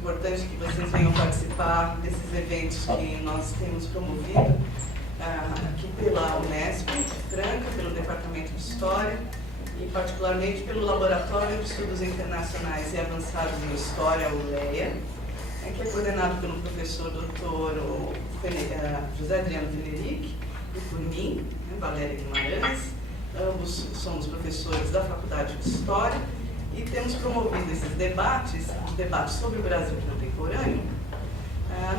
importante que vocês venham participar desses eventos que nós temos promovido aqui pela Unesp, Franca, pelo Departamento de História e particularmente pelo Laboratório de Estudos Internacionais e Avançados em História, o LEA, que é coordenado pelo professor Dr. José Adriano Fenerick e por mim, Valéria Guimarães. Ambos somos professores da Faculdade de História e temos promovido esses debates sobre o Brasil contemporâneo,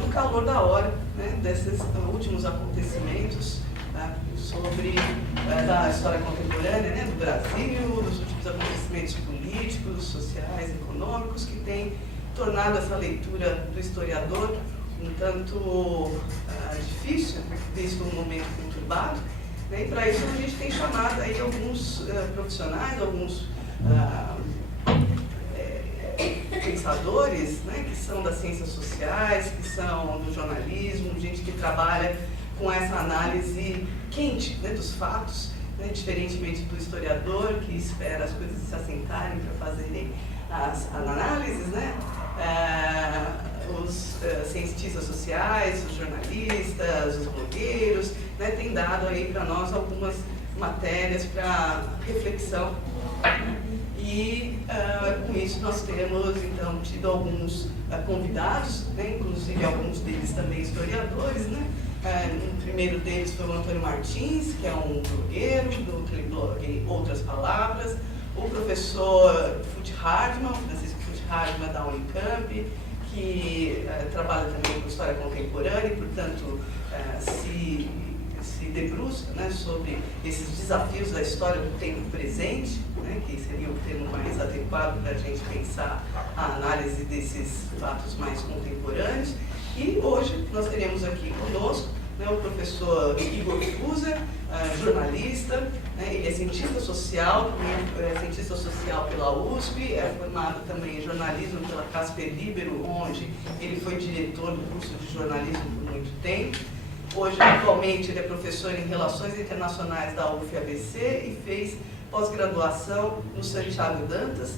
no calor da hora, né, desses últimos acontecimentos sobre da história contemporânea, né, do Brasil, dos últimos acontecimentos políticos, sociais, econômicos, que têm tornado essa leitura do historiador um tanto difícil, visto um momento conturbado, né, e para isso a gente tem chamado aí alguns profissionais, alguns pensadores, né, que são das ciências sociais, que são do jornalismo, gente que trabalha com essa análise quente, né, dos fatos, né, diferentemente do historiador que espera as coisas se assentarem para fazerem as análises, né, os cientistas sociais, os jornalistas, os blogueiros, né, têm dado aí para nós algumas matérias para reflexão. E com isso nós temos então tido alguns convidados, né, inclusive alguns deles também historiadores, né. O primeiro deles foi o Antônio Martins, que é um blogueiro do blog Outras Palavras, o professor Fut Hartmann, Francisco Fut Hartmann da Unicamp, que trabalha também com história contemporânea e, portanto, se debruça, né, sobre esses desafios da história do tempo presente, né, que seria o termo mais adequado para a gente pensar a análise desses fatos mais contemporâneos. E hoje nós teremos aqui conosco, né, o professor Igor Fuser, jornalista, né, ele é cientista social pela USP, é formado também em jornalismo pela Casper Libero, onde ele foi diretor do curso de jornalismo por muito tempo. Hoje, atualmente, ele é professor em Relações Internacionais da UFABC e fez pós-graduação no Santiago Dantas,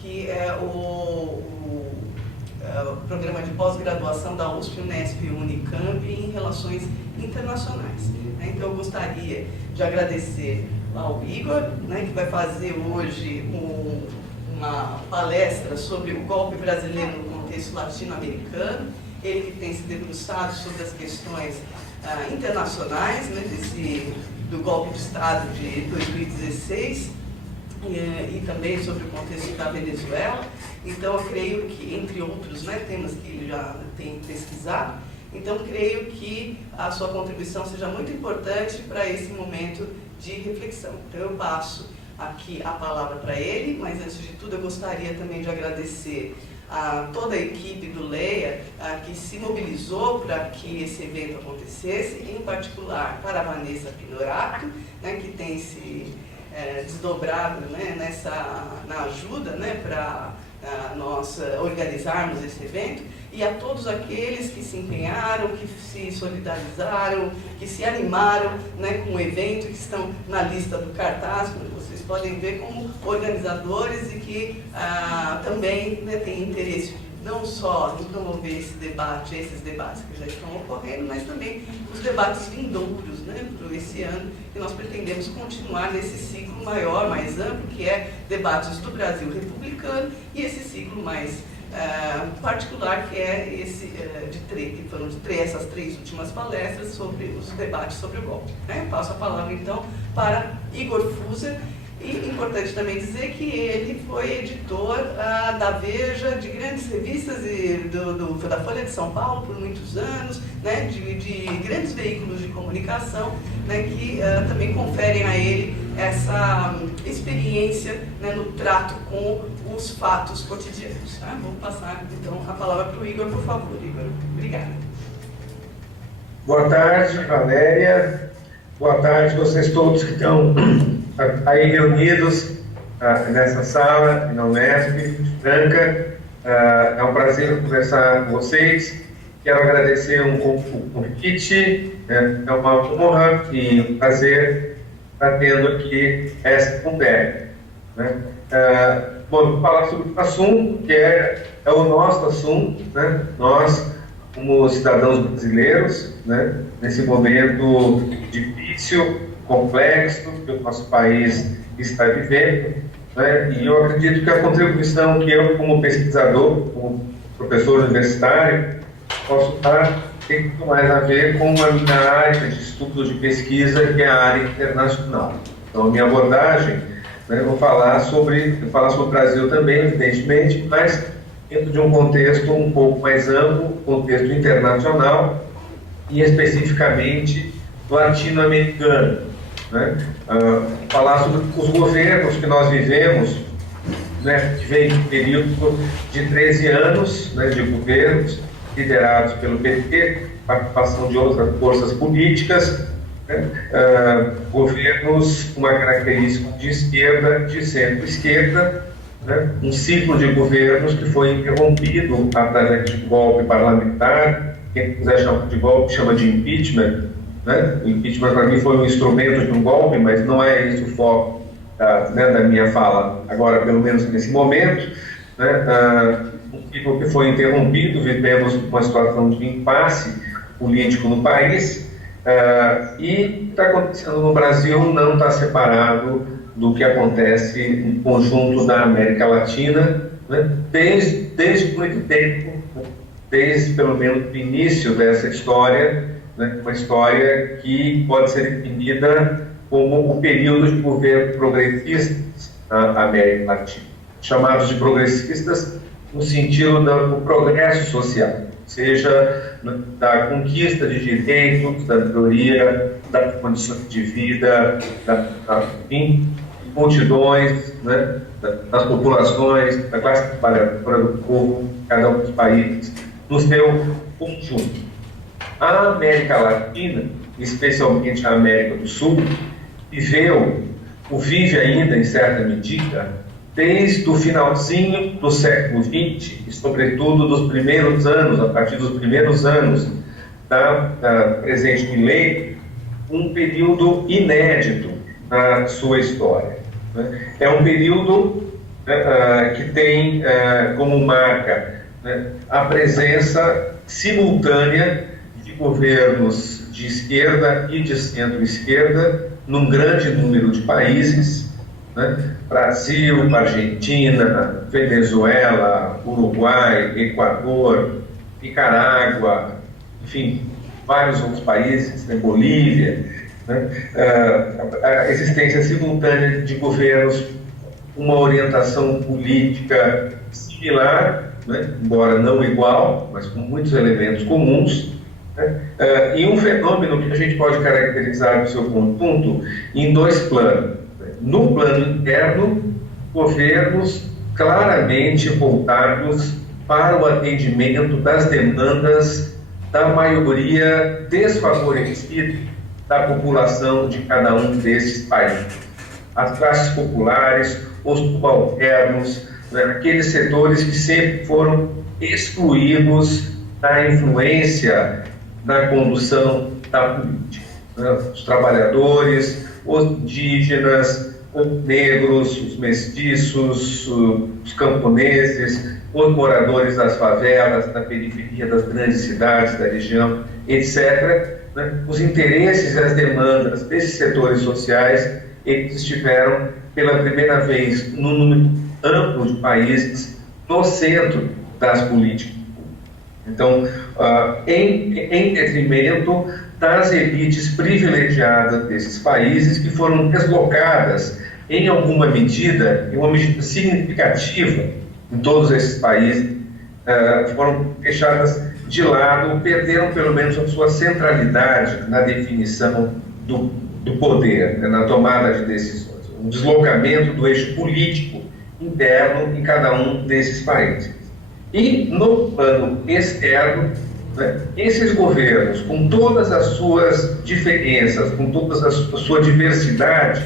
que é o programa de pós-graduação da USP, Unesp e Unicamp em Relações Internacionais. Então, eu gostaria de agradecer ao Igor, né, que vai fazer hoje uma palestra sobre o golpe brasileiro no contexto latino-americano. Ele que tem se debruçado sobre as questões internacionais, né, do golpe de Estado de 2016 e também sobre o contexto da Venezuela. Então, eu creio que, entre outros, né, temas que ele já tem pesquisado, então, creio que a sua contribuição seja muito importante para esse momento de reflexão. Então, eu passo aqui a palavra para ele, mas, antes de tudo, eu gostaria também de agradecer a toda a equipe do LEA que se mobilizou para que esse evento acontecesse, em particular para a Vanessa Pinorato, né, que tem se desdobrado, né, na ajuda, né, para nós organizarmos esse evento, e a todos aqueles que se empenharam, que se solidarizaram, que se animaram, né, com o evento, que estão na lista do cartaz, como vocês podem ver, como organizadores e que também, né, têm interesse não só em promover esses debates que já estão ocorrendo, mas também os debates vindouros, né, para esse ano, que nós pretendemos continuar nesse ciclo maior, mais amplo, que é debates do Brasil republicano, e esse ciclo mais particular, que é esse que foram essas três últimas palestras sobre os debates sobre o golpe. Né? Passo a palavra, então, para Igor Fuser. E importante também dizer que ele foi editor da Veja, de grandes revistas e da Folha de São Paulo por muitos anos, né, de grandes veículos de comunicação, né, que também conferem a ele essa experiência, né, no trato com os fatos cotidianos. Tá? Vou passar então a palavra para o Igor, por favor. Igor, obrigada. Boa tarde, Valéria. Boa tarde a vocês todos que estão aí reunidos nessa sala, na Unesp, Franca. É um prazer conversar com vocês. Quero agradecer o convite, né? É uma honra e um prazer estar tendo aqui essa conversa. Né? Bom, vou falar sobre o assunto, que é é o nosso assunto, né? Nós, como cidadãos brasileiros, né? Nesse momento difícil, complexo que o nosso país está vivendo, né? E eu acredito que a contribuição que eu, como pesquisador, como professor universitário, posso dar tem muito mais a ver com a minha área de estudos de pesquisa, que é a área internacional. Então, a minha abordagem, né, eu vou falar sobre o Brasil também, evidentemente, mas dentro de um contexto um pouco mais amplo, contexto internacional e especificamente latino-americano, né? Falar sobre os governos que nós vivemos, né, que vem de um período de 13 anos, né, de governos liderados pelo PT, participação de outras forças políticas, né, governos com uma característica de esquerda, de centro-esquerda, né, um ciclo de governos que foi interrompido através de golpe parlamentar, quem quiser chamar de golpe chama de impeachment, né? O impeachment para mim foi um instrumento de um golpe, mas não é esse o foco da minha fala agora, pelo menos nesse momento, né? Um ciclo que foi interrompido, vivemos uma situação de impasse político no país, e o que está acontecendo no Brasil não está separado do que acontece no conjunto da América Latina, né? Desde muito tempo, desde pelo menos o início dessa história, né? Uma história que pode ser definida como o período de governo progressista na América Latina, chamados de progressistas no sentido do progresso social, seja da conquista de direitos, da melhoria das condições de vida, enfim, multidões, né, das populações, da classe trabalhadora, do povo, cada um dos países, no seu conjunto. A América Latina, especialmente a América do Sul, vive ainda, em certa medida, desde o finalzinho do século XX, e sobretudo dos primeiros anos, a partir dos primeiros anos da presente milênio, um período inédito na sua história. Né? É um período que tem como marca, né, a presença simultânea de governos de esquerda e de centro-esquerda num grande número de países, né? Brasil, Argentina, Venezuela, Uruguai, Equador, Nicarágua, enfim, vários outros países, né? Bolívia, né? A existência simultânea de governos com uma orientação política similar, né? Embora não igual, mas com muitos elementos comuns, né? E um fenômeno que a gente pode caracterizar no seu conjunto em dois planos. No plano interno, governos claramente voltados para o atendimento das demandas da maioria desfavorecida da população de cada um desses países. As classes populares, os subalternos, né, aqueles setores que sempre foram excluídos da influência na condução da política. Né? Os trabalhadores, os indígenas, os negros, os mestiços, os camponeses, os moradores das favelas, da periferia das grandes cidades, da região, etc. Né? Os interesses e as demandas desses setores sociais, eles estiveram pela primeira vez num número amplo de países no centro das políticas. Então, em detrimento das elites privilegiadas desses países que foram deslocadas em alguma medida, em uma medida significativa, em todos esses países, foram deixadas de lado, perderam pelo menos a sua centralidade na definição do poder, né, na tomada de decisões, um deslocamento do eixo político interno em cada um desses países. E no plano externo, né, esses governos, com todas as suas diferenças, com toda a sua diversidade,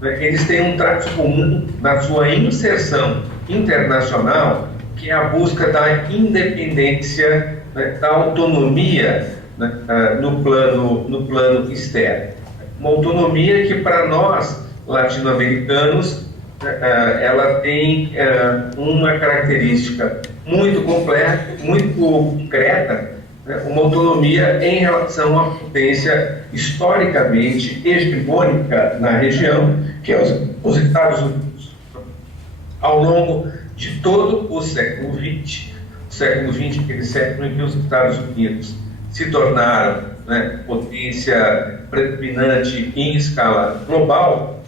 né, eles têm um traço comum na sua inserção internacional, que é a busca da independência, né, da autonomia, né, no plano externo. Uma autonomia que, para nós, latino-americanos, ela tem uma característica muito completa, muito concreta, né, uma autonomia em relação à potência historicamente hegemônica na região, que é os Estados Unidos. Ao longo de todo o século XX, aquele século em que os Estados Unidos se tornaram, né, potência predominante em escala global,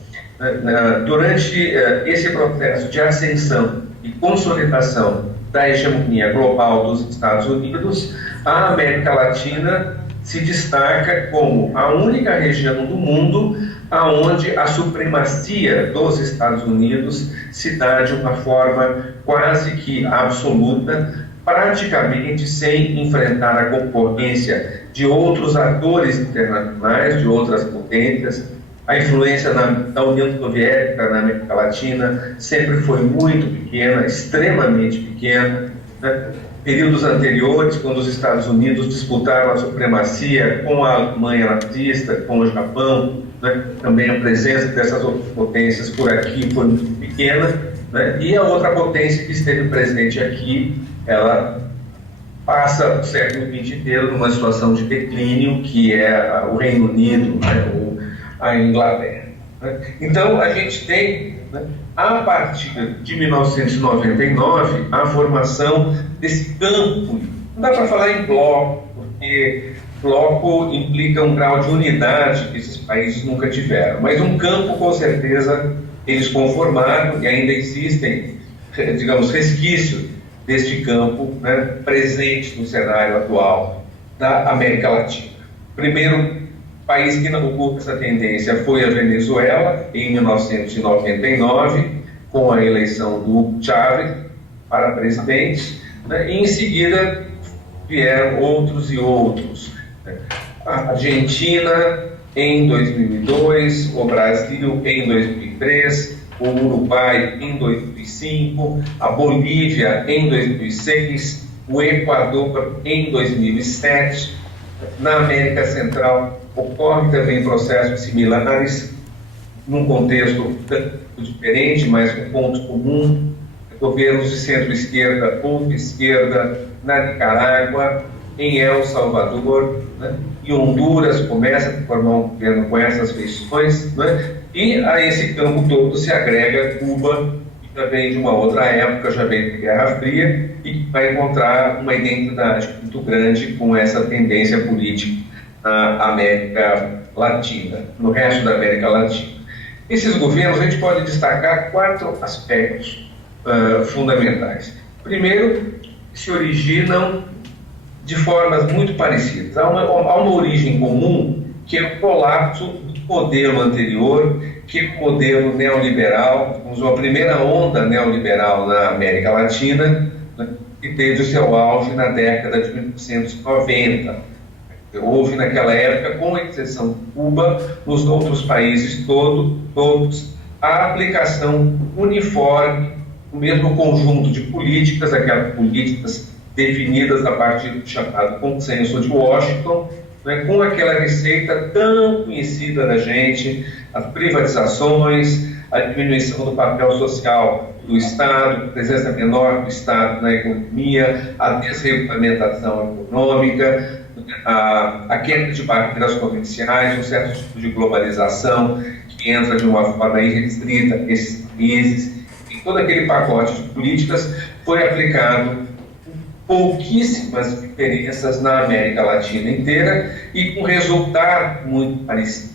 durante esse processo de ascensão e consolidação da hegemonia global dos Estados Unidos, a América Latina se destaca como a única região do mundo onde a supremacia dos Estados Unidos se dá de uma forma quase que absoluta, praticamente sem enfrentar a concorrência de outros atores internacionais, de outras potências. A influência da União Soviética na América Latina sempre foi muito pequena, extremamente pequena, né? Períodos anteriores, quando os Estados Unidos disputaram a supremacia com a Alemanha nazista, com o Japão, né? Também a presença dessas outras potências por aqui foi muito pequena, né? E a outra potência que esteve presente aqui, ela passa o século XX inteiro numa situação de declínio, que é o Reino Unido, né? A Inglaterra. Né? Então, a gente tem, né, a partir de 1999, a formação desse campo. Não dá para falar em bloco, porque bloco implica um grau de unidade que esses países nunca tiveram, mas um campo, com certeza, eles conformaram e ainda existem, digamos, resquícios deste campo, né, presente no cenário atual da América Latina. Primeiro país que inaugurou essa tendência foi a Venezuela, em 1999, com a eleição do Hugo Chávez para presidente, né? E em seguida vieram outros e outros. Né? A Argentina em 2002, o Brasil em 2003, o Uruguai em 2005, a Bolívia em 2006, o Equador em 2007. Na América Central ocorre também processos similares, num contexto diferente, mas com ponto comum. Governos de centro-esquerda ou de esquerda na Nicarágua, em El Salvador, né? E Honduras começa a formar um governo com essas feições, né? E a esse campo todo se agrega Cuba, que também de uma outra época, já vem da Guerra Fria, e que vai encontrar uma identidade muito grande com essa tendência política na América Latina, no resto da América Latina. Esses governos, a gente pode destacar 4 aspectos fundamentais. Primeiro, se originam de formas muito parecidas. Há uma origem comum, que é o colapso do modelo anterior, que é o modelo neoliberal, a primeira onda neoliberal na América Latina, né, que teve o seu auge na década de 1990. Houve naquela época, com exceção de Cuba, nos outros países todos, a aplicação uniforme do mesmo conjunto de políticas, aquelas políticas definidas a partir do chamado Consenso de Washington, né, com aquela receita tão conhecida da gente, as privatizações, a diminuição do papel social do Estado, a presença menor do Estado na economia, a desregulamentação econômica, a quebra de barreiras comerciais, um certo tipo de globalização que entra de uma forma irrestrita nesses países. E todo aquele pacote de políticas foi aplicado com pouquíssimas diferenças na América Latina inteira e com resultado muito parecido.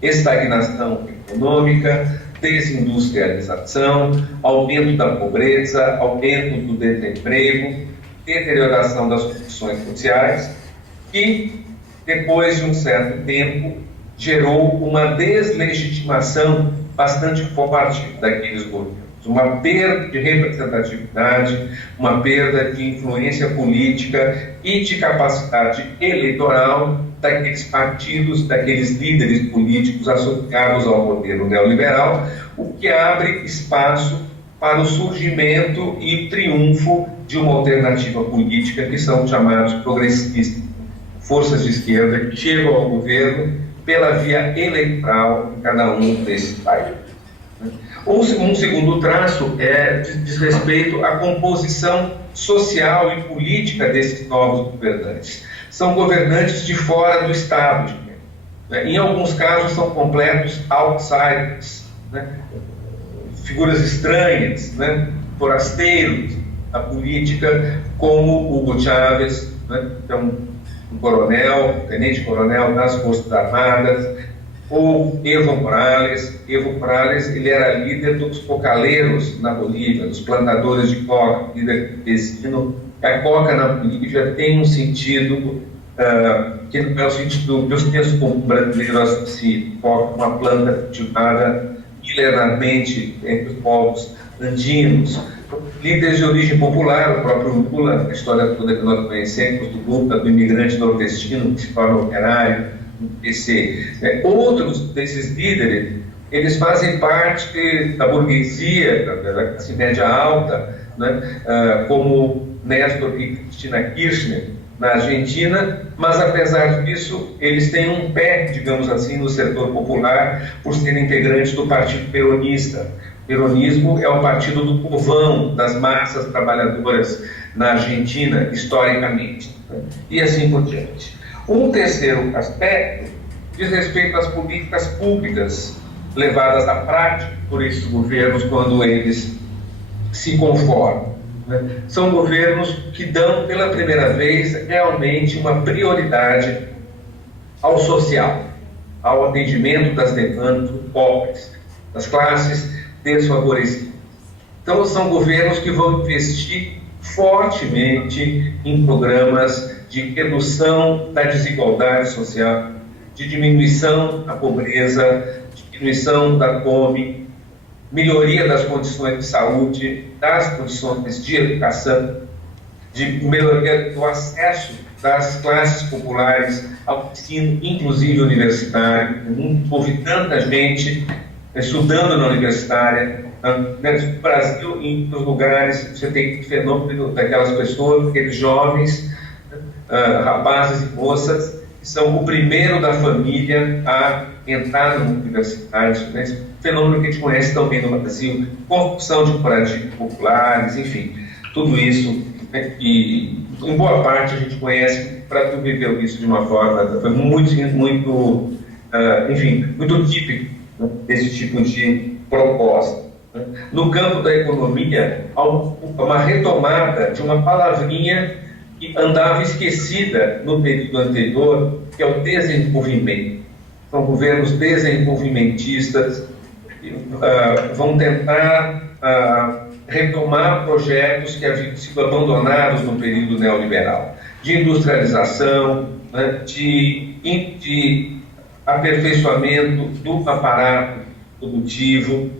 Estagnação econômica, desindustrialização, aumento da pobreza, aumento do desemprego, deterioração das condições sociais, que, depois de um certo tempo, gerou uma deslegitimação bastante forte daqueles governos, uma perda de representatividade, uma perda de influência política e de capacidade eleitoral daqueles partidos, daqueles líderes políticos associados ao modelo neoliberal, o que abre espaço para o surgimento e triunfo de uma alternativa política que são chamados progressistas, forças de esquerda que chegam ao governo pela via eleitoral em cada um desses países. Um segundo traço diz respeito à composição social e política desses novos governantes. São governantes de fora do Estado, né? Em alguns casos são completos outsiders, né? Figuras estranhas, né? Forasteiros da política, como Hugo Chávez, né? Então, um coronel, tenente-coronel das Forças Armadas, ou Evo Morales. Evo Morales, ele era líder dos cocaleiros na Bolívia, dos plantadores de coca, líder campesino. A coca na Bolívia tem um sentido que não é o sentido que os senso comum brasileiro associa. Coca, uma planta cultivada milenarmente entre os povos andinos. Líderes de origem popular, o próprio Lula, a história toda que nós conhecemos do Lula, do imigrante nordestino que se torna operário, outros desses líderes, eles fazem parte da burguesia, da classe média alta, né? Como Néstor e Cristina Kirchner na Argentina, mas apesar disso, eles têm um pé, digamos assim, no setor popular, por serem integrantes do Partido Peronista. O peronismo é o partido do povão, das massas trabalhadoras na Argentina, historicamente, né? E assim por diante. Um terceiro aspecto diz respeito às políticas públicas levadas à prática por esses governos quando eles se conformam, né? São governos que dão pela primeira vez realmente uma prioridade ao social, ao atendimento das demandas dos pobres, das classes desfavorecidas. Então são governos que vão investir fortemente em programas de redução da desigualdade social, de diminuição da pobreza, diminuição da fome, melhoria das condições de saúde, das condições de educação, de melhoria do acesso das classes populares ao ensino, inclusive universitário. Houve tanta gente estudando na universitária. No Brasil, em outros lugares, você tem o fenômeno daquelas pessoas, aqueles jovens, rapazes e moças, que são o primeiro da família a entrar no universitário, né? Esse fenômeno que a gente conhece também no Brasil, construção de moradia populares, enfim, tudo isso, né? E em boa parte a gente conhece, para tu viveu isso de uma forma, foi muito típico, né, desse tipo de proposta. Né? No campo da economia, há uma retomada de uma palavrinha que andava esquecida no período anterior, que é o desenvolvimento. São governos desenvolvimentistas, vão tentar retomar projetos que haviam sido abandonados no período neoliberal, de industrialização, né, de aperfeiçoamento do aparato produtivo,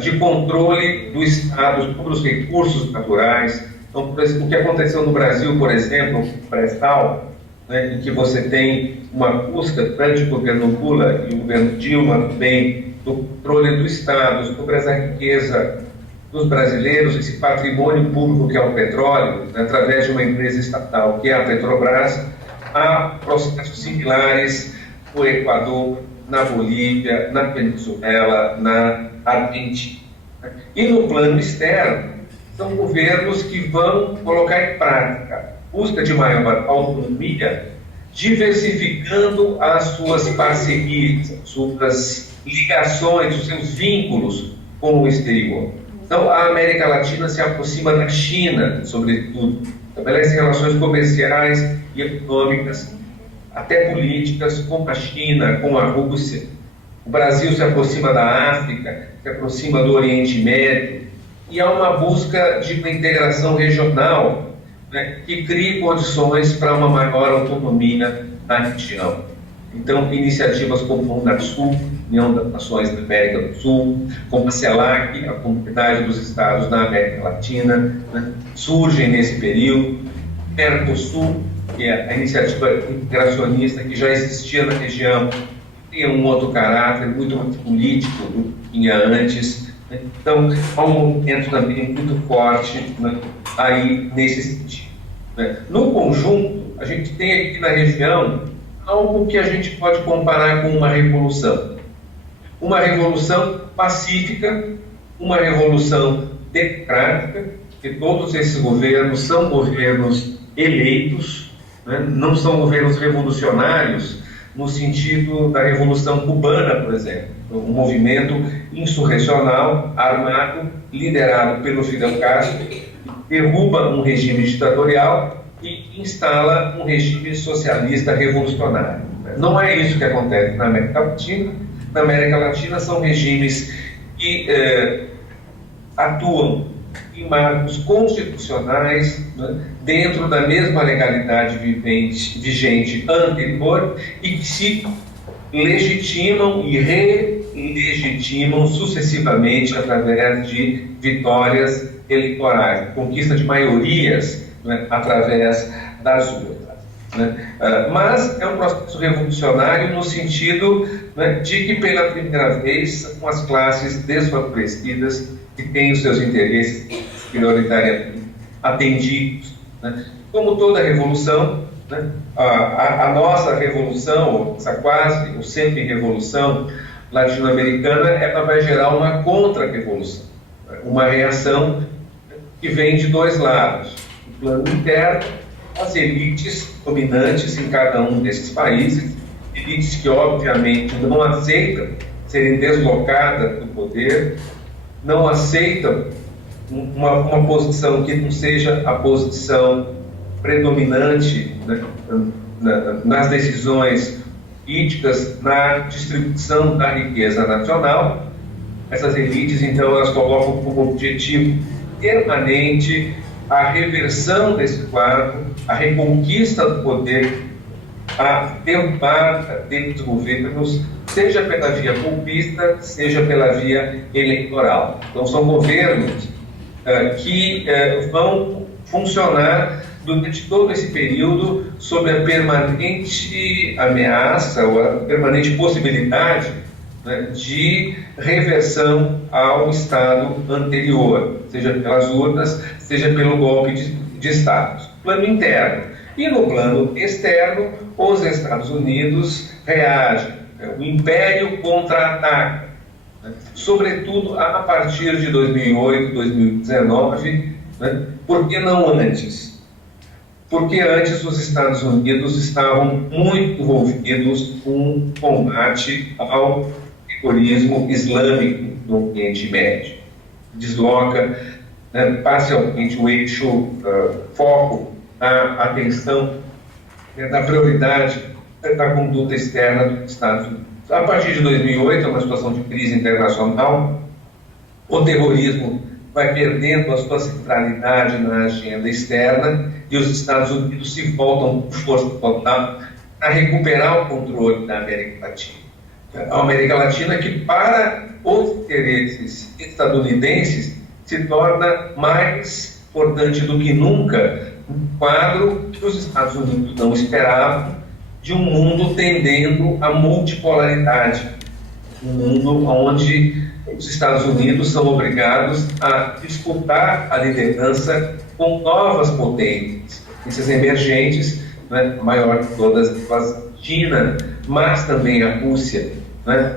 de controle do Estado sobre os recursos naturais. Então, o que aconteceu no Brasil, por exemplo, pré-sal, né, em que você tem uma busca durante o governo Lula e o governo Dilma também do controle do Estado sobre essa riqueza dos brasileiros, esse patrimônio público que é o petróleo, né, através de uma empresa estatal que é a Petrobras. Há processos similares no Equador, na Bolívia, na Venezuela, na Argentina. E no plano externo, são governos que vão colocar em prática busca de maior autonomia, diversificando as suas parcerias, suas ligações, os seus vínculos com o exterior. Então, a América Latina se aproxima da China, sobretudo, estabelece relações comerciais e econômicas, até políticas, com a China, com a Rússia. O Brasil se aproxima da África, se aproxima do Oriente Médio, e há uma busca de uma integração regional, né, que crie condições para uma maior autonomia na região. Então, iniciativas como a Unasul, União das Nações da América do Sul, como a CELAC, a Comunidade dos Estados da América Latina, né, surgem nesse período. Mercosul, que é a iniciativa integracionista que já existia na região, tem um outro caráter muito mais político do que tinha antes. Então, há um movimento também muito forte, né, aí nesse sentido. Né? No conjunto, a gente tem aqui na região algo que a gente pode comparar com uma revolução. Uma revolução pacífica, uma revolução democrática, que todos esses governos são governos eleitos, né? Não são governos revolucionários, no sentido da Revolução Cubana, por exemplo, um movimento insurrecional, armado, liderado pelo Fidel Castro, derruba um regime ditatorial e instala um regime socialista revolucionário. Não é isso que acontece na América Latina. Na América Latina são regimes que atuam em marcos constitucionais, né, dentro da mesma legalidade vigente anterior e que se legitimam e relegitimam sucessivamente através de vitórias eleitorais, conquista de maiorias, né, através das urnas. Né? Mas é um processo revolucionário no sentido, né, de que pela primeira vez são as classes desfavorecidas que têm os seus interesses prioritariamente atendidos. Né? Como toda revolução, né, a nossa revolução, essa quase ou sempre revolução latino-americana, ela vai gerar uma contra-revolução, uma reação que vem de dois lados. O plano interno, as elites dominantes em cada um desses países, elites que obviamente não aceitam serem deslocadas do poder, não aceitam uma posição que não seja a posição predominante, né, nas decisões políticas, na distribuição da riqueza nacional. Essas elites, então, elas colocam como objetivo permanente a reversão desse quadro, a reconquista do poder, a derrubada desses governos, seja pela via golpista, seja pela via eleitoral. Então, são governos que vão funcionar durante todo esse período sob a permanente ameaça ou a permanente possibilidade, né, de reversão ao Estado anterior, seja pelas urnas, seja pelo golpe de Estado. Plano interno. E no plano externo, os Estados Unidos reagem. O Império contra-ataca. Né? Sobretudo a partir de 2008, 2019, né? Por que não antes? Porque antes os Estados Unidos estavam muito envolvidos com o combate ao terrorismo islâmico no Oriente Médio. Desloca, né, parcialmente o eixo, foco da atenção, né, da prioridade da conduta externa dos Estados Unidos. A partir de 2008, é uma situação de crise internacional, o terrorismo vai perdendo a sua centralidade na agenda externa e os Estados Unidos se voltam por força total a recuperar o controle da América Latina. A América Latina que, para os interesses estadunidenses, se torna mais importante do que nunca um quadro que os Estados Unidos não esperavam, de um mundo tendendo à multipolaridade, um mundo onde os Estados Unidos são obrigados a disputar a liderança com novas potências emergentes, né, maior de todas a China, mas também a Rússia, né,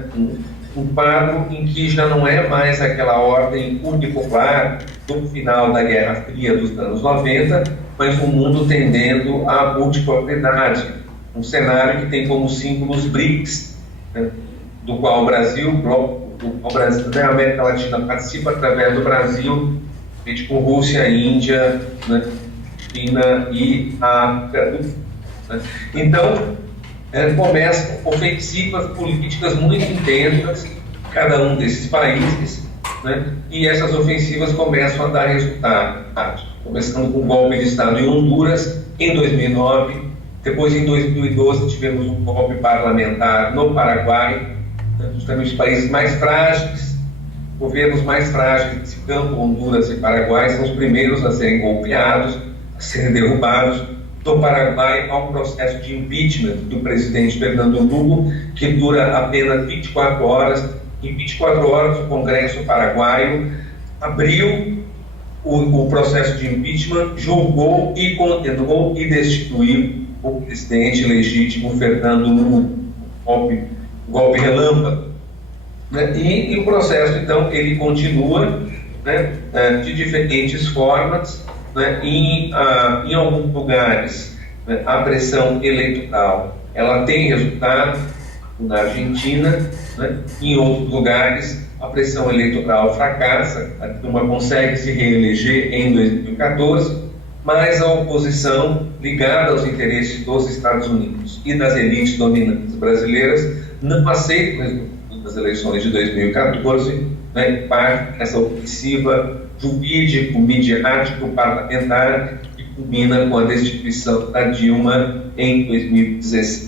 um quadro em que já não é mais aquela ordem unipolar do final da Guerra Fria dos anos 90, mas um mundo tendendo à multipolaridade, um cenário que tem como símbolos BRICS, né, do qual o Brasil, da América Latina participa através do Brasil, com Rússia, Índia, né, China e África do Sul. Né? Então, começam ofensivas políticas muito intensas em cada um desses países, né? E essas ofensivas começam a dar resultado, começando com o golpe de Estado em Honduras em 2009, depois em 2012 tivemos um golpe parlamentar no Paraguai, né? Justamente os países mais frágeis, governos mais frágeis desse campo, Honduras e Paraguai, são os primeiros a serem golpeados, a serem derrubados. No Paraguai há um processo de impeachment do presidente Fernando Lugo, que dura apenas 24 horas. Em 24 horas, o Congresso paraguaio abriu o processo de impeachment, julgou e condenou e destituiu o presidente legítimo Fernando Lugo, golpe relâmpago. Né? E o processo, então, ele continua, né, de diferentes formas, né, em alguns lugares, né, a pressão eleitoral ela tem resultado, na Argentina, né, em outros lugares a pressão eleitoral fracassa, a Dilma consegue se reeleger em 2014, mas a oposição ligada aos interesses dos Estados Unidos e das elites dominantes brasileiras não aceita o resultado das eleições de 2014, né, em parte dessa ofensiva jurídico-midiático-parlamentar que culmina com a destituição da Dilma em 2016.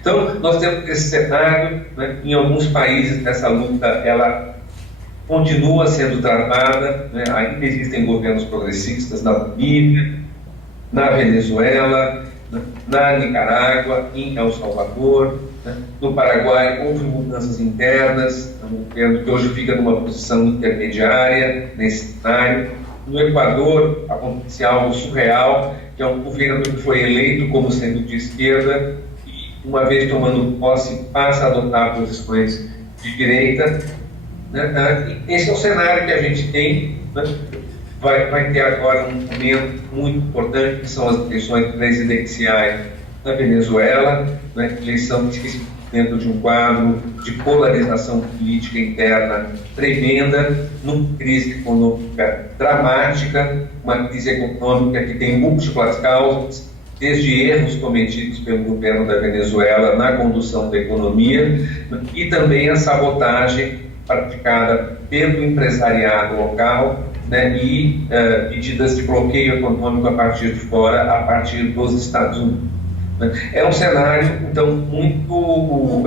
Então, nós temos esse cenário, né, em alguns países essa luta ela continua sendo travada, né, ainda existem governos progressistas na Bolívia, na Venezuela, né, na Nicarágua, em El Salvador, né, no Paraguai houve mudanças internas, um governo que hoje fica numa posição intermediária nesse cenário. No Equador acontece algo surreal, que é um governo que foi eleito como sendo de esquerda, uma vez tomando posse, passa a adotar posições de direita. Né? Esse é o cenário que a gente tem. Né? Vai ter agora um momento muito importante, que são as eleições presidenciais na Venezuela, né? Eleição que se dentro de um quadro de polarização política interna tremenda, numa crise econômica dramática, uma crise econômica que tem múltiplas causas, desde erros cometidos pelo governo da Venezuela na condução da economia e também a sabotagem praticada pelo empresariado local, né, e medidas de bloqueio econômico a partir de fora, a partir dos Estados Unidos. É um cenário, então, muito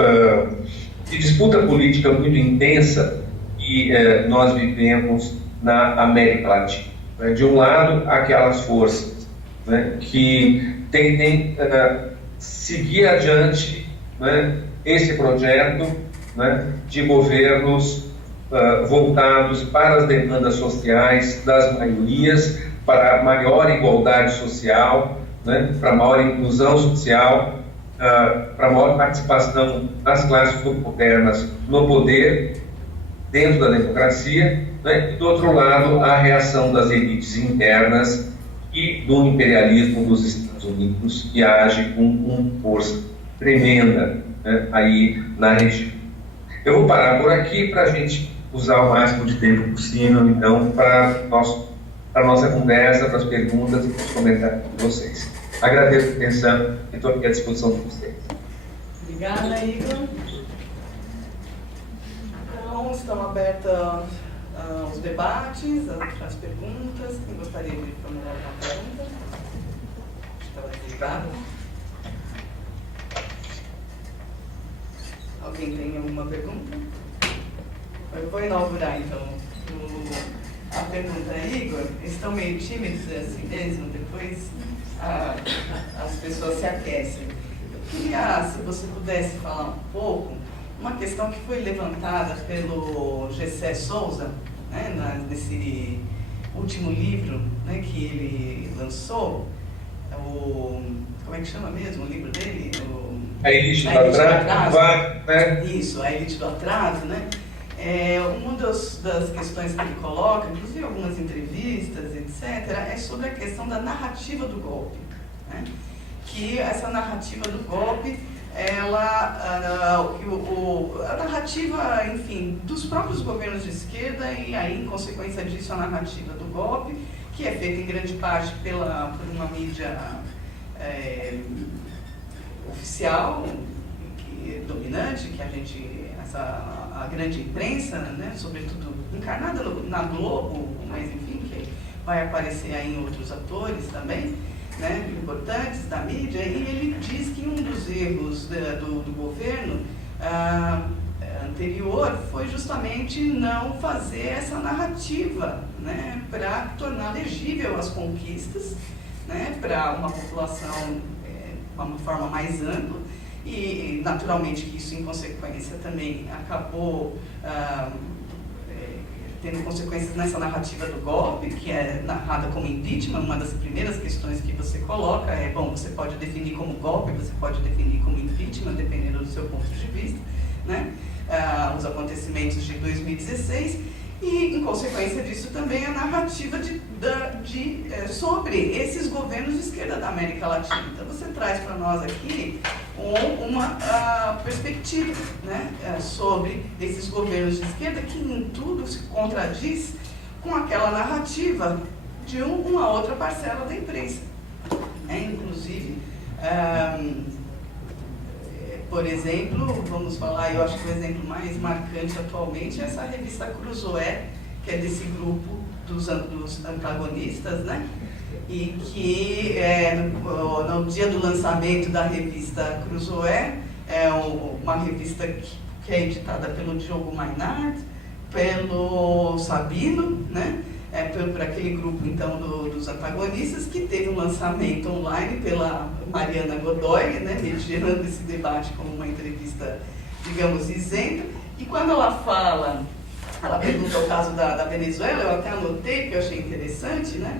de disputa política muito intensa que nós vivemos na América Latina. De um lado, aquelas forças, né, que tentem seguir adiante, né, esse projeto, né, de governos voltados para as demandas sociais das maiorias, para maior igualdade social, né, para maior inclusão social, para maior participação das classes subalternas no poder, dentro da democracia, né, e do outro lado a reação das elites internas e do imperialismo dos Estados Unidos, que age com uma força tremenda, né, aí na região. Eu vou parar por aqui para a gente usar o máximo de tempo possível, então, para a nossa conversa, para as perguntas e para os comentários de vocês. Agradeço a atenção e estou aqui à disposição de vocês. Obrigada, Igor. Então, estão abertos os debates, as perguntas. Quem gostaria de formular uma pergunta? Estava desligado. Alguém tem alguma pergunta? Eu vou inaugurar, então, a pergunta. Igor, estão meio tímidos assim mesmo? Depois as pessoas se aquecem. Eu queria, se você pudesse falar um pouco, uma questão que foi levantada pelo Gessé Souza, né, nesse último livro, né, que ele lançou, como é que chama mesmo o livro dele? A Elite do Atraso. Né? Isso, A Elite do Atraso, né? Uma das questões que ele coloca, inclusive algumas entrevistas, etc., é sobre a questão da narrativa do golpe. Né? Que essa narrativa do golpe, a narrativa, enfim, dos próprios governos de esquerda e aí, em consequência disso, a narrativa do golpe, que é feita em grande parte por uma mídia oficial, dominante, que a grande imprensa, né, sobretudo encarnada na Globo, mas enfim, que vai aparecer aí em outros atores também, né, importantes da mídia, e ele diz que um dos erros do governo anterior foi justamente não fazer essa narrativa, né, para tornar legível as conquistas, né, para uma população de uma forma mais ampla. E, naturalmente, que isso, em consequência, também acabou tendo consequências nessa narrativa do golpe, que é narrada como impeachment. Uma das primeiras questões que você coloca é, bom, você pode definir como golpe, você pode definir como impeachment, dependendo do seu ponto de vista, né? Os acontecimentos de 2016. e, em consequência disso, também a narrativa sobre esses governos de esquerda da América Latina. Então, você traz para nós aqui uma perspectiva, né, sobre esses governos de esquerda que, em tudo, se contradiz com aquela narrativa de uma outra parcela da imprensa. Inclusive, por exemplo, vamos falar, eu acho que o exemplo mais marcante atualmente é essa revista Cruzoé, que é desse grupo dos antagonistas, né? E que no dia do lançamento da revista Cruzoé, é uma revista que é editada pelo Diogo Maynard, pelo Sabino, né? Por aquele grupo, então, dos antagonistas, que teve um lançamento online pela Mariana Godoy, né, mediando esse debate como uma entrevista, digamos, isenta. E quando ela pergunta o caso da Venezuela, eu até anotei, que eu achei interessante, né,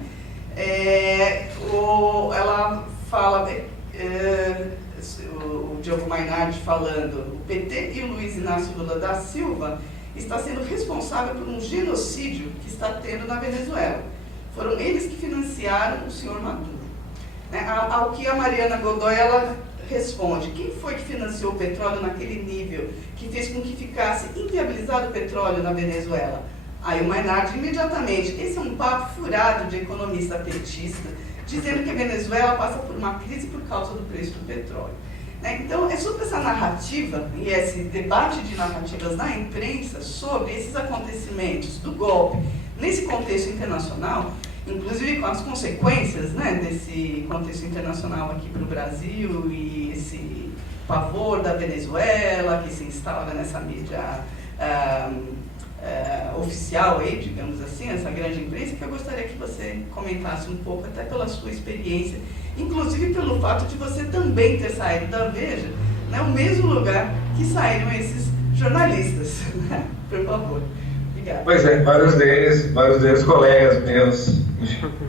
ela fala, o Diogo Maynard falando, o PT e o Luiz Inácio Lula da Silva está sendo responsável por um genocídio que está tendo na Venezuela. Foram eles que financiaram o senhor Maduro. Né? Ao que a Mariana Godoy, ela responde, quem foi que financiou o petróleo naquele nível, que fez com que ficasse inviabilizado o petróleo na Venezuela? Aí o Maynard, imediatamente, esse é um papo furado de economista petista, dizendo que a Venezuela passa por uma crise por causa do preço do petróleo. Então, é sobre essa narrativa e esse debate de narrativas na imprensa sobre esses acontecimentos do golpe, nesse contexto internacional, inclusive com as consequências, né, desse contexto internacional aqui para o Brasil e esse pavor da Venezuela que se instaura nessa mídia oficial, aí, digamos assim, essa grande imprensa, que eu gostaria que você comentasse um pouco, até pela sua experiência, inclusive pelo fato de você também ter saído da Veja, né, o mesmo lugar que saíram esses jornalistas. Por favor. Obrigada. Pois é, vários deles colegas meus,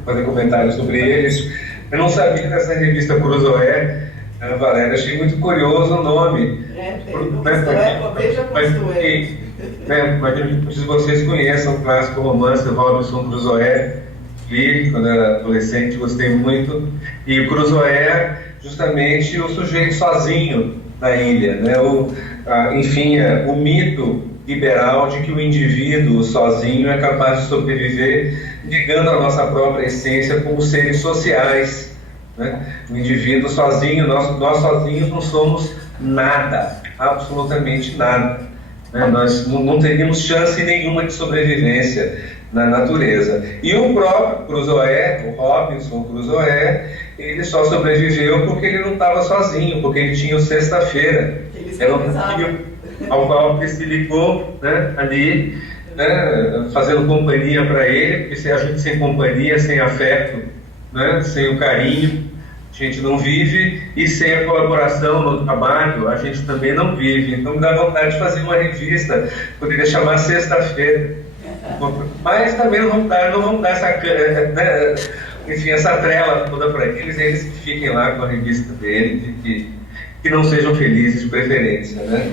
fazer comentários sobre eles. Eu não sabia dessa revista Cruzoé, Valéria, achei muito curioso o nome. Mas vocês conheçam o clássico romance Robinson Crusoe, li quando era adolescente, gostei muito. E o Cruzoé, justamente o sujeito sozinho na ilha, né? O mito liberal de que o indivíduo sozinho é capaz de sobreviver, ligando a nossa própria essência como seres sociais, né? O indivíduo sozinho, nós sozinhos não somos nada, absolutamente nada, né? Nós não teríamos chance nenhuma de sobrevivência na natureza. E o próprio Cruzoé, o Robinson Cruzoé, ele só sobreviveu porque ele não estava sozinho, porque ele tinha o Sexta-feira. Era um rio ao qual ele se ligou, né, ali, né, fazendo companhia para ele, porque se a gente sem companhia, sem afeto, né, sem o carinho, a gente não vive, e sem a colaboração no trabalho, a gente também não vive. Então me dá vontade de fazer uma revista, poderia chamar Sexta-feira. Mas também não vamos dar essa, né, enfim, essa trela toda para eles que fiquem lá com a revista dele, que não sejam felizes de preferência, né?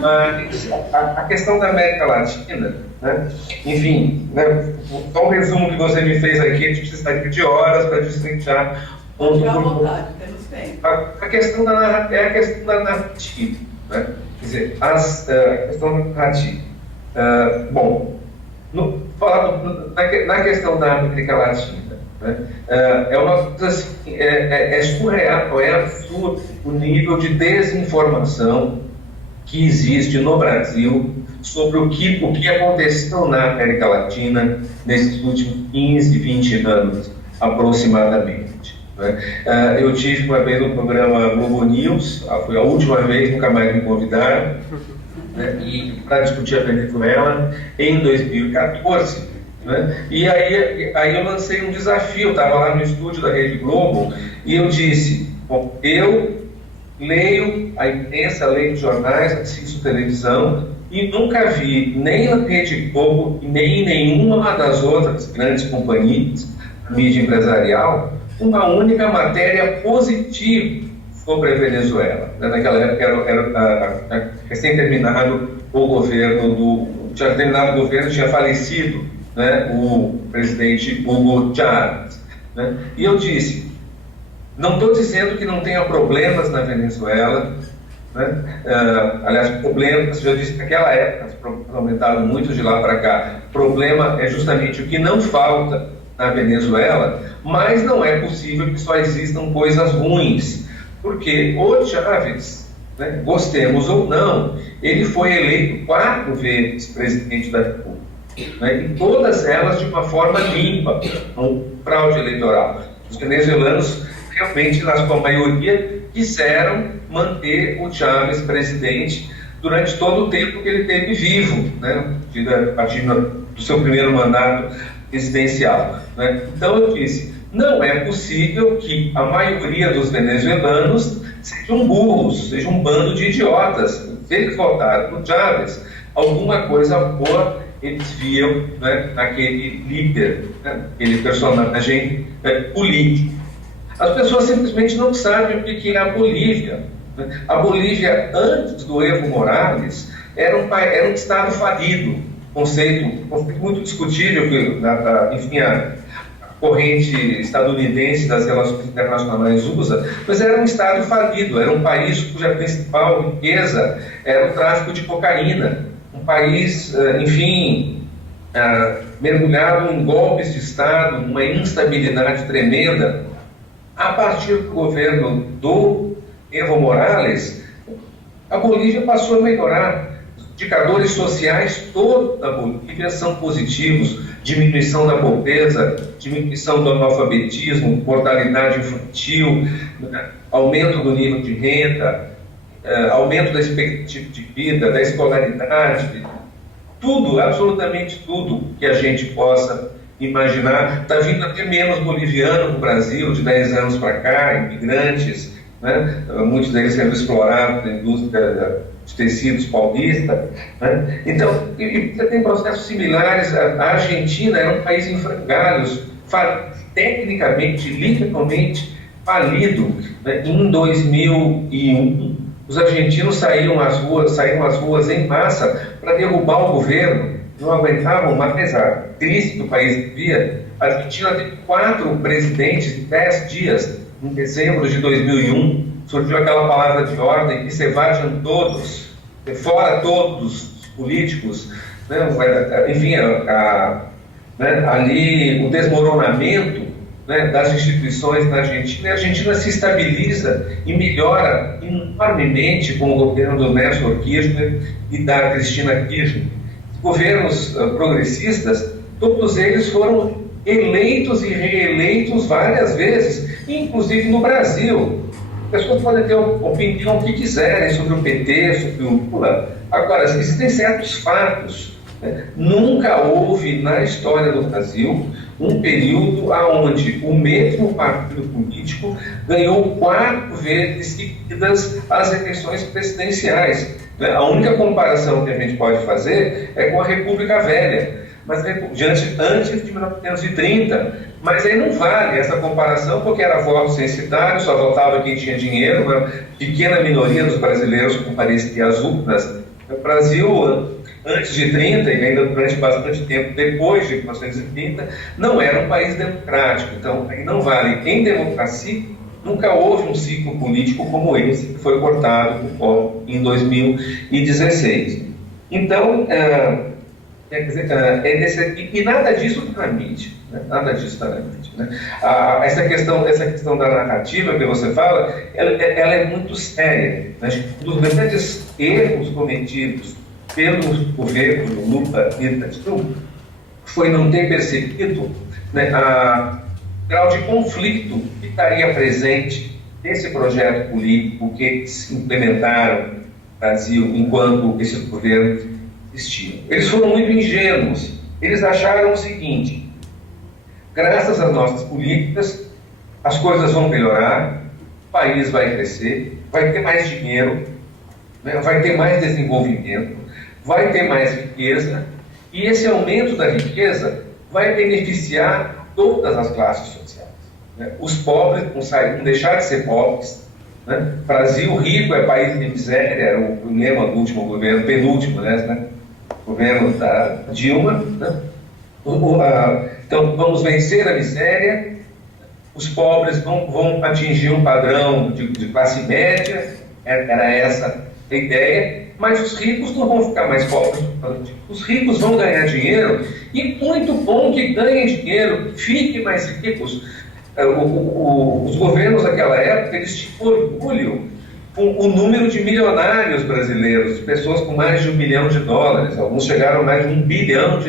Mas a questão da América Latina, né? Enfim, né, só um resumo que você me fez aqui, a gente precisa aqui de horas para destrinchar ponto por ponto. A questão da narrativa, né? Quer dizer, a questão da narrativa. Bom, na questão da América Latina, né, é uma coisa assim, é surreal, é absurdo o nível de desinformação que existe no Brasil sobre o que aconteceu na América Latina nesses últimos 15, 20 anos, aproximadamente, né? Eu tive uma vez no programa Globo News, foi a última vez, nunca mais me convidaram, né, e para discutir a Venezuela em 2014. Né? E aí eu lancei um desafio, eu estava lá no estúdio da Rede Globo, e eu disse, bom, eu leio a imprensa, leio jornais, assisto televisão, e nunca vi, nem na Rede Globo, nem em nenhuma das outras grandes companhias da mídia empresarial, uma única matéria positiva sobre a Venezuela. Naquela época era recém-terminado o governo tinha terminado o governo, tinha falecido, né, o presidente Hugo Chávez, né? E eu disse, não estou dizendo que não tenha problemas na Venezuela, né? Aliás, problemas, já disse que naquela época aumentaram muito de lá para cá. Problema é justamente o que não falta na Venezuela, mas não é possível que só existam coisas ruins, porque o Chávez, né, gostemos ou não, ele foi eleito 4 vezes presidente da República, né, e todas elas de uma forma limpa, com fraude eleitoral. Os venezuelanos realmente, na sua maioria, quiseram manter o Chávez presidente durante todo o tempo que ele teve vivo, né, a partir do seu primeiro mandato presidencial, né? Então eu disse, não é possível que a maioria dos venezuelanos sejam burros, sejam um bando de idiotas. Se eles votaram no Chávez, alguma coisa boa eles viam, né, naquele líder, né, aquele personagem político. As pessoas simplesmente não sabem o que é a Bolívia. A Bolívia, antes do Evo Morales, era um estado falido, conceito muito discutível, enfim, a corrente estadunidense das relações internacionais usa, mas era um estado falido, era um país cuja principal riqueza era o tráfico de cocaína, um país, enfim, mergulhado em golpes de Estado, uma instabilidade tremenda. A partir do governo do Evo Morales, a Bolívia passou a melhorar. Os indicadores sociais todos da Bolívia são positivos: diminuição da pobreza, diminuição do analfabetismo, mortalidade infantil, aumento do nível de renda, aumento da expectativa de vida, da escolaridade, tudo, absolutamente tudo que a gente possa imaginar. Está vindo até menos boliviano no Brasil, de 10 anos para cá, imigrantes, né? Muitos deles sendo explorados na indústria de tecidos paulista, né? Então, você tem processos similares. A Argentina era um país em frangalhos, tecnicamente, literalmente falido, né? Em 2001, os argentinos saíram às ruas em massa para derrubar o governo. Não aguentavam mais a crise que o país vivia. A Argentina teve 4 presidentes em 10 dias. Em dezembro de 2001, surgiu aquela palavra de ordem: que se vajam todos, fora todos os políticos, né? Enfim, né, ali o desmoronamento, né, das instituições na Argentina. A Argentina se estabiliza e melhora enormemente com o governo do Néstor Kirchner e da Cristina Kirchner. Governos progressistas, todos eles foram eleitos e reeleitos várias vezes, inclusive no Brasil. As pessoas podem ter opinião que quiserem sobre o PT, sobre o Lula. Agora, existem certos fatos, né? Nunca houve na história do Brasil um período onde o mesmo partido político ganhou 4 vezes seguidas as eleições presidenciais. A única comparação que a gente pode fazer é com a República Velha, mas antes de 1930. Mas aí não vale essa comparação, porque era voto censitário, só votava quem tinha dinheiro, uma pequena minoria dos brasileiros comparecia às urnas. O Brasil, antes de 30, e ainda durante bastante tempo depois de 1930, não era um país democrático. Então, aí não vale. Em democracia, nunca houve um ciclo político como esse, que foi cortado em 2016. Então, e nada disso está na mídia. Né? Nada disso está na mídia. Né? Essa questão da narrativa que você fala, ela é muito séria. Né? Um dos grandes erros cometidos pelo governo do Lula e da Dilma foi não ter percebido, né, o grau de conflito que estaria presente nesse projeto político que eles implementaram no Brasil enquanto esses governos existiam. Eles foram muito ingênuos. Eles acharam o seguinte: graças às nossas políticas, as coisas vão melhorar, o país vai crescer, vai ter mais dinheiro, né, vai ter mais desenvolvimento, vai ter mais riqueza, e esse aumento da riqueza vai beneficiar todas as classes sociais. Né? Os pobres vão deixar de ser pobres. Né? Brasil rico é país de miséria, era o lema do último governo, penúltimo, né? governo da Dilma, né? Então, vamos vencer a miséria, os pobres vão atingir um padrão de classe média, era essa a ideia, mas os ricos não vão ficar mais pobres. Os ricos vão ganhar dinheiro, e muito bom que ganhem dinheiro, fiquem mais ricos. Os governos daquela época, eles tinham orgulho com o número de milionários brasileiros, pessoas com mais de $1 bilhão, alguns chegaram a mais de $1 bilhão,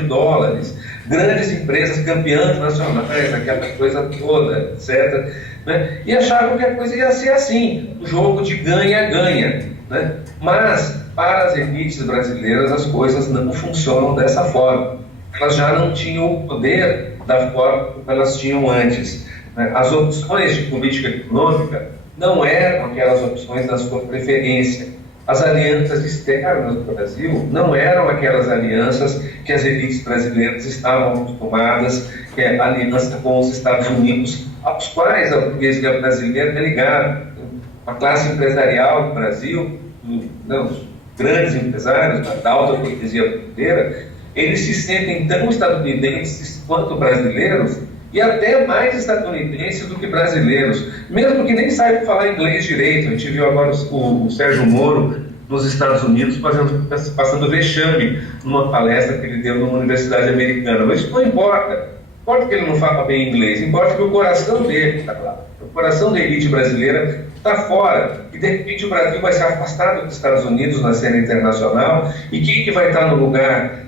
grandes empresas campeãs nacionais, aquela coisa toda, etc. Né? E achavam que a coisa ia ser assim, o jogo de ganha-ganha. Né? Mas, para as elites brasileiras, as coisas não funcionam dessa forma. Elas já não tinham o poder da forma como elas tinham antes. Né? As opções de política econômica não eram aquelas opções da sua preferência. As alianças externas do Brasil não eram aquelas alianças que as elites brasileiras estavam acostumadas, que é a aliança com os Estados Unidos, aos quais a burguesia brasileira é ligada. A classe empresarial do Brasil, os grandes empresários da alta burguesia brasileira, eles se sentem tão estadunidenses quanto brasileiros, e até mais estadunidenses do que brasileiros, mesmo que nem saibam falar inglês direito. A gente viu agora o Sérgio Moro nos Estados Unidos passando vexame numa palestra que ele deu numa universidade americana. Mas isso não importa. Importa que ele não fala bem inglês, importa que o coração dele está lá. O coração da elite brasileira está fora, e de repente o Brasil vai ser afastado dos Estados Unidos na cena internacional, e quem que vai estar no lugar?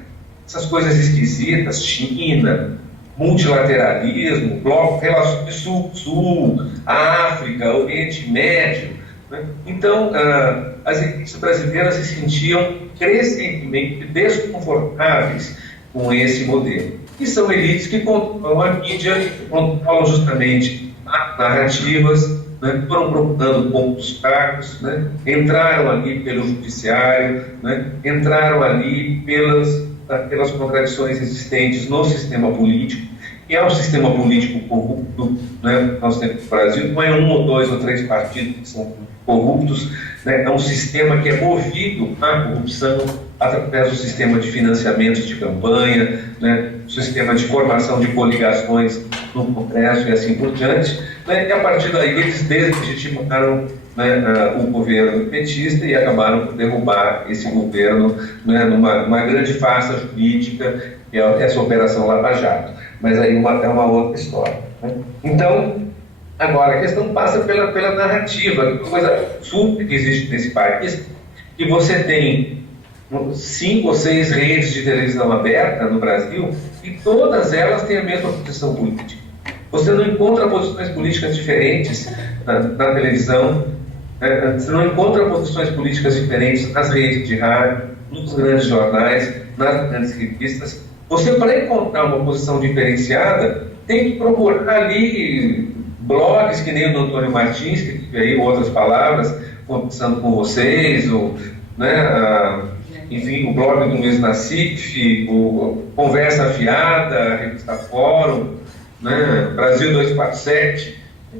Essas coisas esquisitas, China, multilateralismo, bloco, relações Sul-Sul, África, Oriente Médio. Né? Então, as elites brasileiras se sentiam crescentemente desconfortáveis com esse modelo. E são elites que controlam a mídia, que controlam justamente as narrativas, né? Foram procurando pontos fracos, né? Entraram ali pelo judiciário, né? Entraram ali pelas contradições existentes no sistema político, que é um sistema político corrupto, né? Nós temos no Brasil, não é 1 ou 2 ou 3 partidos que são corruptos, né? É um sistema que é movido à corrupção através do sistema de financiamento de campanha, né? O sistema de formação de coligações no Congresso e assim por diante, né? E a partir daí eles deslegitimaram, né, o governo petista e acabaram por derrubar esse governo, né, numa grande farsa jurídica, que é essa Operação Lava Jato. Mas aí é uma outra história. Né? Então, agora, a questão passa pela narrativa, coisa absurda que existe nesse país, que você tem 5 ou 6 redes de televisão aberta no Brasil, e todas elas têm a mesma posição política. Você não encontra posições políticas diferentes na televisão, você não encontra posições políticas diferentes nas redes de rádio, nos grandes jornais, nas grandes revistas. Você, para encontrar uma posição diferenciada, tem que procurar ali blogs que nem o do Antônio Martins, que tive aí outras palavras, conversando com vocês, ou, né, enfim, o blog do Luiz Nassif, o Conversa Afiada, a revista Fórum, né, Brasil 247,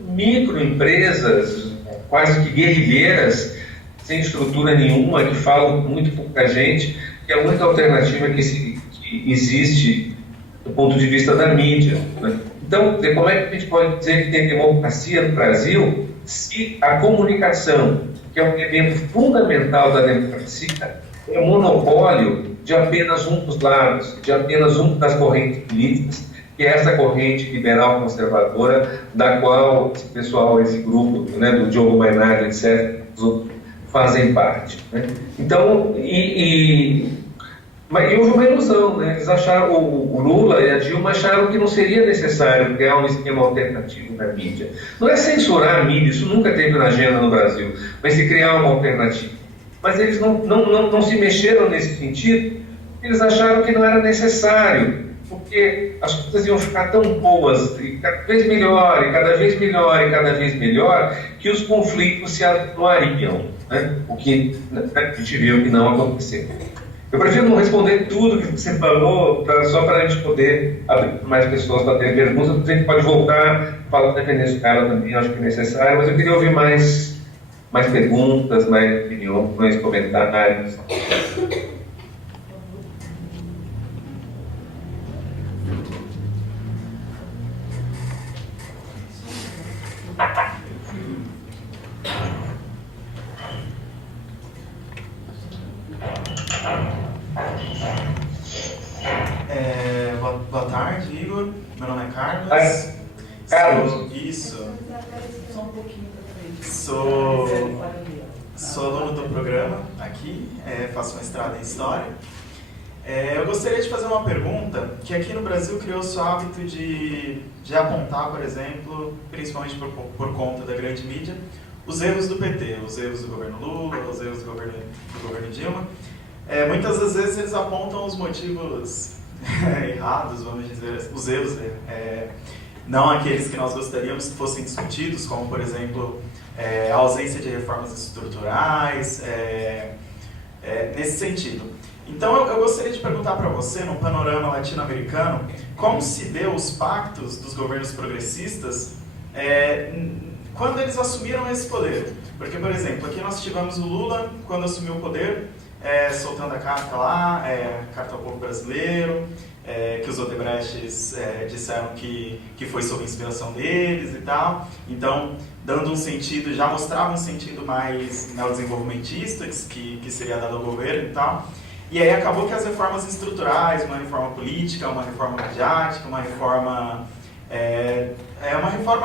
microempresas, quase que guerrilheiras, sem estrutura nenhuma, que falam muito pouca gente, que é a única alternativa que existe do ponto de vista da mídia. Né? Então, como é que a gente pode dizer que tem democracia no Brasil se a comunicação, que é um elemento fundamental da democracia, é um monopólio de apenas um dos lados, de apenas uma das correntes políticas, que é essa corrente liberal conservadora, da qual esse pessoal, esse grupo, né, do Diogo Mainardi, etc., fazem parte. Né? Então, mas houve uma ilusão, né? Eles acharam, o Lula e a Dilma acharam que não seria necessário criar um esquema alternativo na mídia. Não é censurar a mídia, isso nunca teve na agenda no Brasil, mas se criar uma alternativa. Mas eles não se mexeram nesse sentido, eles acharam que não era necessário, porque as coisas iam ficar tão boas, e cada vez melhor, e cada vez melhor, e cada vez melhor, que os conflitos se atenuariam, né? O que a gente viu que não aconteceu. Eu prefiro não responder tudo que você falou, só para a gente poder abrir para mais pessoas para ter perguntas. A gente pode voltar, falar da Venezuela também, acho que é necessário, mas eu queria ouvir mais perguntas, mais opiniões, mais comentários. Carlos. Carlos. Isso. Só um pouquinho para frente. Sou aluno do programa aqui, faço mestrado em História. Eu gostaria de fazer uma pergunta, que aqui no Brasil criou-se o hábito de apontar, por exemplo, principalmente por conta da grande mídia, os erros do PT, os erros do governo Lula, os erros do governo Dilma. Muitas das vezes eles apontam os motivos errados, vamos dizer, os erros, não aqueles que nós gostaríamos que fossem discutidos, como, por exemplo, a ausência de reformas estruturais, nesse sentido. Então, eu gostaria de perguntar para você, no panorama latino-americano, como se deu os pactos dos governos progressistas quando eles assumiram esse poder. Porque, por exemplo, aqui nós tivemos o Lula, quando assumiu o poder, soltando a carta lá, Carta ao Povo Brasileiro, que os Odebrechts disseram que foi sob inspiração deles e tal. Então, dando um sentido, já mostrava um sentido mais neodesenvolvimentista que seria dado ao governo e tal. E aí acabou que as reformas estruturais, uma reforma política, uma reforma midiática, uma reforma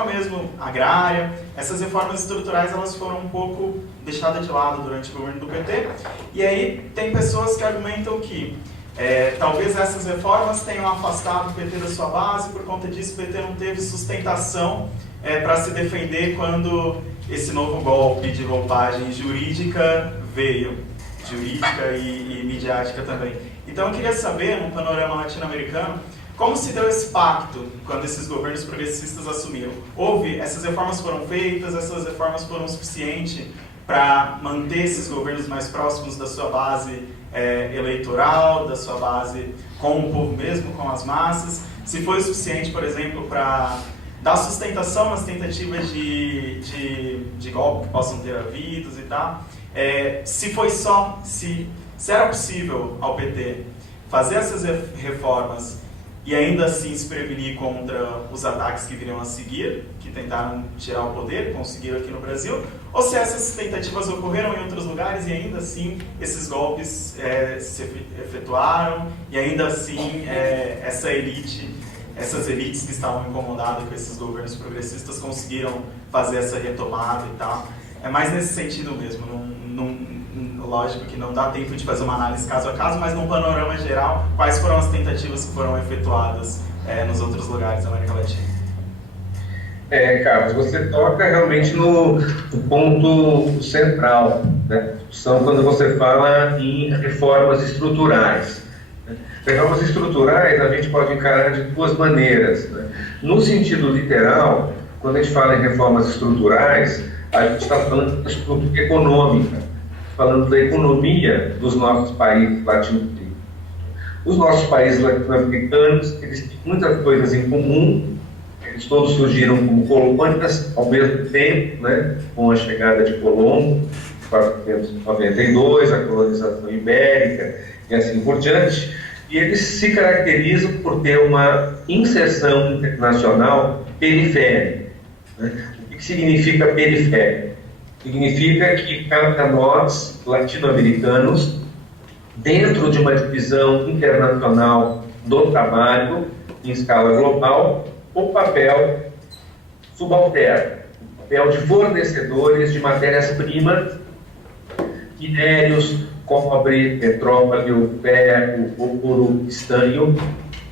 mesmo agrária, essas reformas estruturais elas foram um pouco deixadas de lado durante o governo do PT. E aí tem pessoas que argumentam que talvez essas reformas tenham afastado o PT da sua base, por conta disso o PT não teve sustentação para se defender quando esse novo golpe de roupagem jurídica veio. Jurídica e midiática também. Então eu queria saber, no panorama latino-americano, como se deu esse pacto quando esses governos progressistas assumiram. Essas reformas foram feitas, essas reformas foram suficientes para manter esses governos mais próximos da sua base eleitoral, da sua base com o povo mesmo, com as massas. Se foi suficiente, por exemplo, para dar sustentação nas tentativas de golpe que possam ter havido e tal. Se era possível ao PT fazer essas reformas e ainda assim se prevenir contra os ataques que viriam a seguir, que tentaram tirar o poder, conseguiram aqui no Brasil, ou se essas tentativas ocorreram em outros lugares e ainda assim esses golpes se efetuaram e ainda assim essas elites que estavam incomodadas com esses governos progressistas conseguiram fazer essa retomada e tal. É mais nesse sentido mesmo. Lógico que não dá tempo de fazer uma análise caso a caso, mas num panorama geral, quais foram as tentativas que foram efetuadas nos outros lugares da América Latina? Carlos, você toca realmente no ponto central da discussão quando você fala em reformas estruturais. Reformas estruturais a gente pode encarar de duas maneiras. No sentido literal, quando a gente fala em reformas estruturais, a gente está falando de estrutura econômica, falando da economia dos nossos países latino-americanos. Os nossos países latino-americanos, eles têm muitas coisas em comum, eles todos surgiram como colônias ao mesmo tempo, com a chegada de Colombo, em 1492, a colonização ibérica e assim por diante, e eles se caracterizam por ter uma inserção internacional periférica. O que significa periférica? Significa que cada nós, latino-americanos, dentro de uma divisão internacional do trabalho, em escala global, o papel subalterno, o papel de fornecedores de matérias-primas, minérios, cobre, petróleo, ferro, ouro, estanho,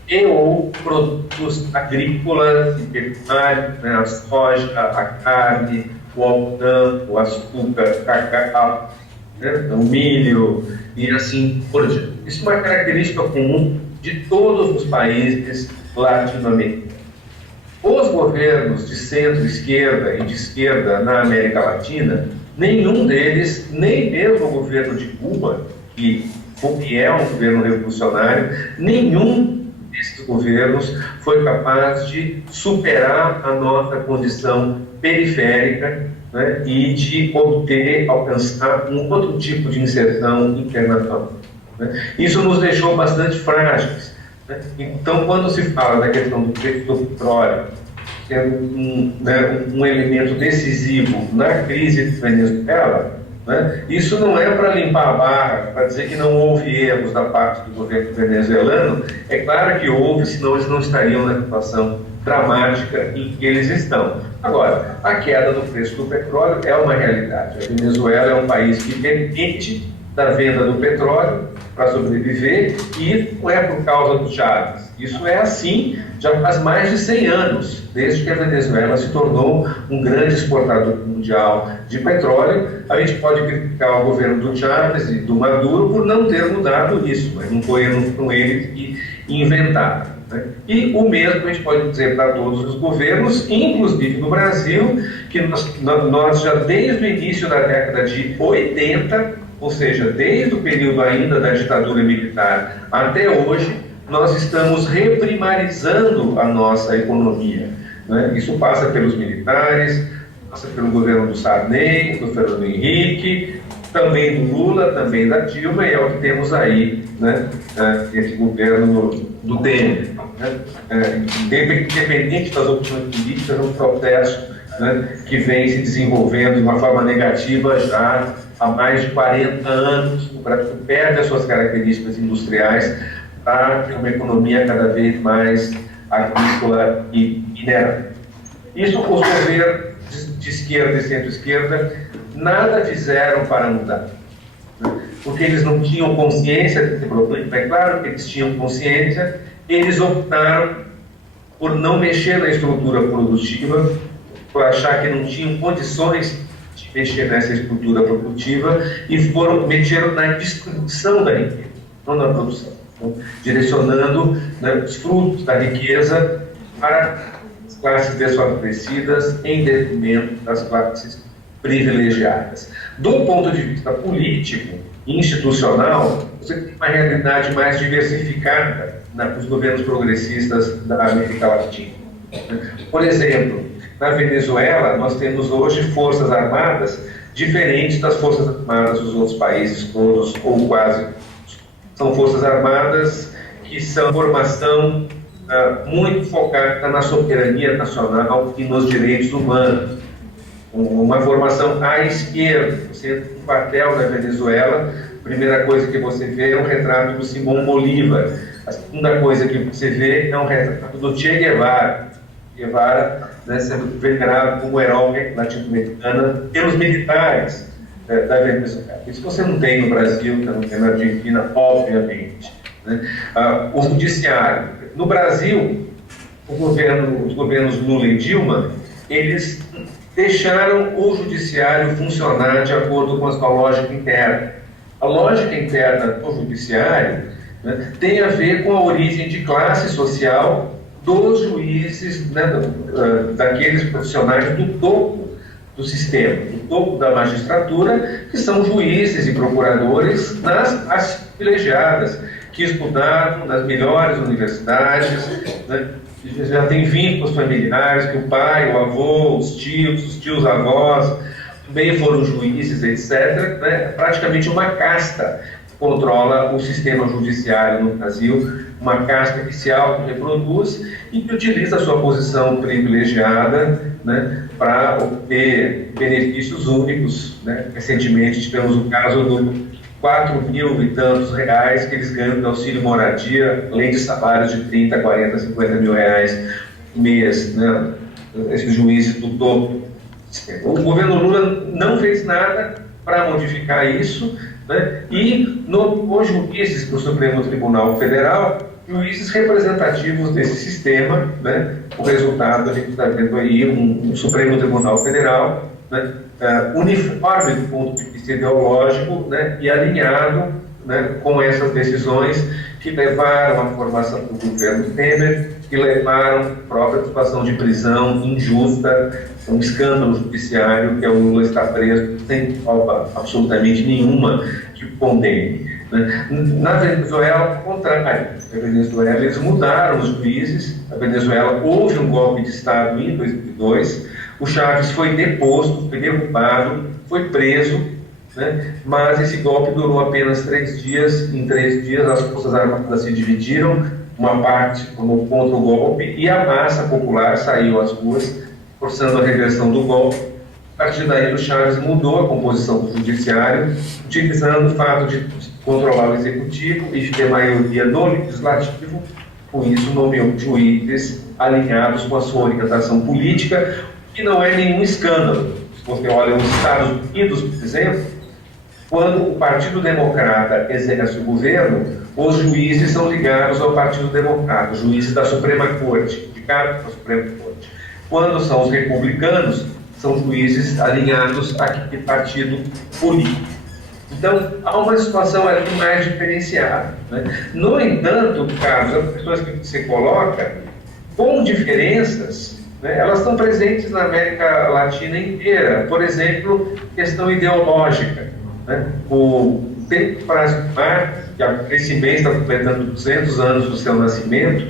e ou produtos agrícolas e pecuários, a soja, a carne, o algodão, o açúcar, o cacau, o milho e assim por diante. Isso é uma característica comum de todos os países latino-americanos. Os governos de centro-esquerda e de esquerda na América Latina, nenhum deles, nem mesmo o governo de Cuba, que é um governo revolucionário, nenhum desses governos foi capaz de superar a nossa condição periférica e de alcançar um outro tipo de inserção internacional. Isso nos deixou bastante frágeis. Então, quando se fala da questão do preço do petróleo sendo um elemento decisivo na crise de Venezuela, isso não é para limpar a barra, para dizer que não houve erros da parte do governo venezuelano. É claro que houve, senão eles não estariam na situação dramática em que eles estão. Agora, a queda do preço do petróleo é uma realidade. A Venezuela é um país que depende da venda do petróleo para sobreviver, e não é por causa do Chávez. Isso é assim já faz mais de 100 anos, desde que a Venezuela se tornou um grande exportador mundial de petróleo. A gente pode criticar o governo do Chávez e do Maduro por não ter mudado isso, mas não foi eles que inventaram, né? E o mesmo a gente pode dizer para todos os governos, inclusive no Brasil, que nós já desde o início da década de 80, ou seja, desde o período ainda da ditadura militar até hoje, nós estamos reprimarizando a nossa economia, né? Isso passa pelos militares, passa pelo governo do Sarney, do Fernando Henrique, também do Lula, também da Dilma, e é o que temos aí, né? Esse governo do Temer, né? Independente das opções políticas, é um processo, né, que vem se desenvolvendo de uma forma negativa já há mais de 40 anos. O Brasil perde as suas características industriais para uma economia cada vez mais agrícola e mineral. Isso os governos de esquerda e centro-esquerda nada fizeram para mudar, né? Porque eles não tinham consciência desse problema. É claro que eles tinham consciência, eles optaram por não mexer na estrutura produtiva, por achar que não tinham condições de mexer nessa estrutura produtiva, e mexeram na distribuição da riqueza, não na produção, então, direcionando, né, os frutos da riqueza para as classes desfavorecidas em detrimento das classes privilegiadas. Do ponto de vista político e institucional, você tem uma realidade mais diversificada nos governos progressistas da América Latina. Por exemplo, na Venezuela, nós temos hoje forças armadas diferentes das forças armadas dos outros países todos, ou quase. São forças armadas que são formação muito focada na soberania nacional e nos direitos humanos. Uma formação à esquerda. Você entra no quartel da Venezuela, a primeira coisa que você vê é um retrato do Simão Bolívar. A segunda coisa que você vê é um retrato do Che Guevara. Guevara, né, sendo venerado como herói latino-americano pelos militares da Venezuela. Isso você não tem no Brasil, você não tem na Argentina, obviamente, né? O judiciário. No Brasil, os governos Lula e Dilma, eles deixaram o judiciário funcionar de acordo com a sua lógica interna. A lógica interna do judiciário, né, tem a ver com a origem de classe social dos juízes, né, daqueles profissionais do topo do sistema, do topo da magistratura, que são juízes e procuradores nas privilegiadas, que estudaram nas melhores universidades, né, já tem vínculos familiares, que o pai, o avô, os tios avós também foram juízes, etc. Né? Praticamente uma casta controla o sistema judiciário no Brasil, uma casta que se auto-reproduz e que utiliza a sua posição privilegiada, né, para obter benefícios únicos, né? Recentemente tivemos o caso do 4 mil e tantos reais que eles ganham de auxílio moradia, além de salários de 30, 40, 50 mil reais por mês, né? Esses juízes do topo. O governo Lula não fez nada para modificar isso, né? E os juízes do Supremo Tribunal Federal, juízes representativos desse sistema, né? O resultado a gente está vendo aí um Supremo Tribunal Federal, né? Uniforme do ponto de vista ideológico, né? E alinhado, né, com essas decisões que levaram à formação do governo Temer, que levaram à própria situação de prisão injusta, um escândalo judiciário, que é o Lula está preso sem prova absolutamente nenhuma que o condene, né? Na Venezuela, ao contrário. Na Venezuela, eles mudaram os juízes. Na Venezuela, houve um golpe de Estado em 2002. O Chávez foi deposto, foi derrubado, foi preso, né? Mas esse golpe durou apenas 3 dias. Em 3 dias, as Forças Armadas se dividiram, uma parte tomou contra o golpe e a massa popular saiu às ruas, forçando a reversão do golpe. A partir daí, o Chávez mudou a composição do judiciário, utilizando o fato de controlar o executivo e de ter maioria no legislativo com isso nomeou juízes alinhados com a sua orientação política, que não é nenhum escândalo. Se você olha os Estados Unidos, por exemplo, quando o Partido Democrata exerce o governo, os juízes são ligados ao Partido Democrata, os juízes da Suprema Corte, indicados pela Suprema Corte. Quando são os republicanos, são juízes alinhados àquele partido político. Então, há uma situação ali mais diferenciada, né? No entanto, Carlos, as questões que você coloca, com diferenças, né, elas estão presentes na América Latina inteira. Por exemplo, questão ideológica, né? O tempo frase do Marx, que esse mês está completando 200 anos do seu nascimento,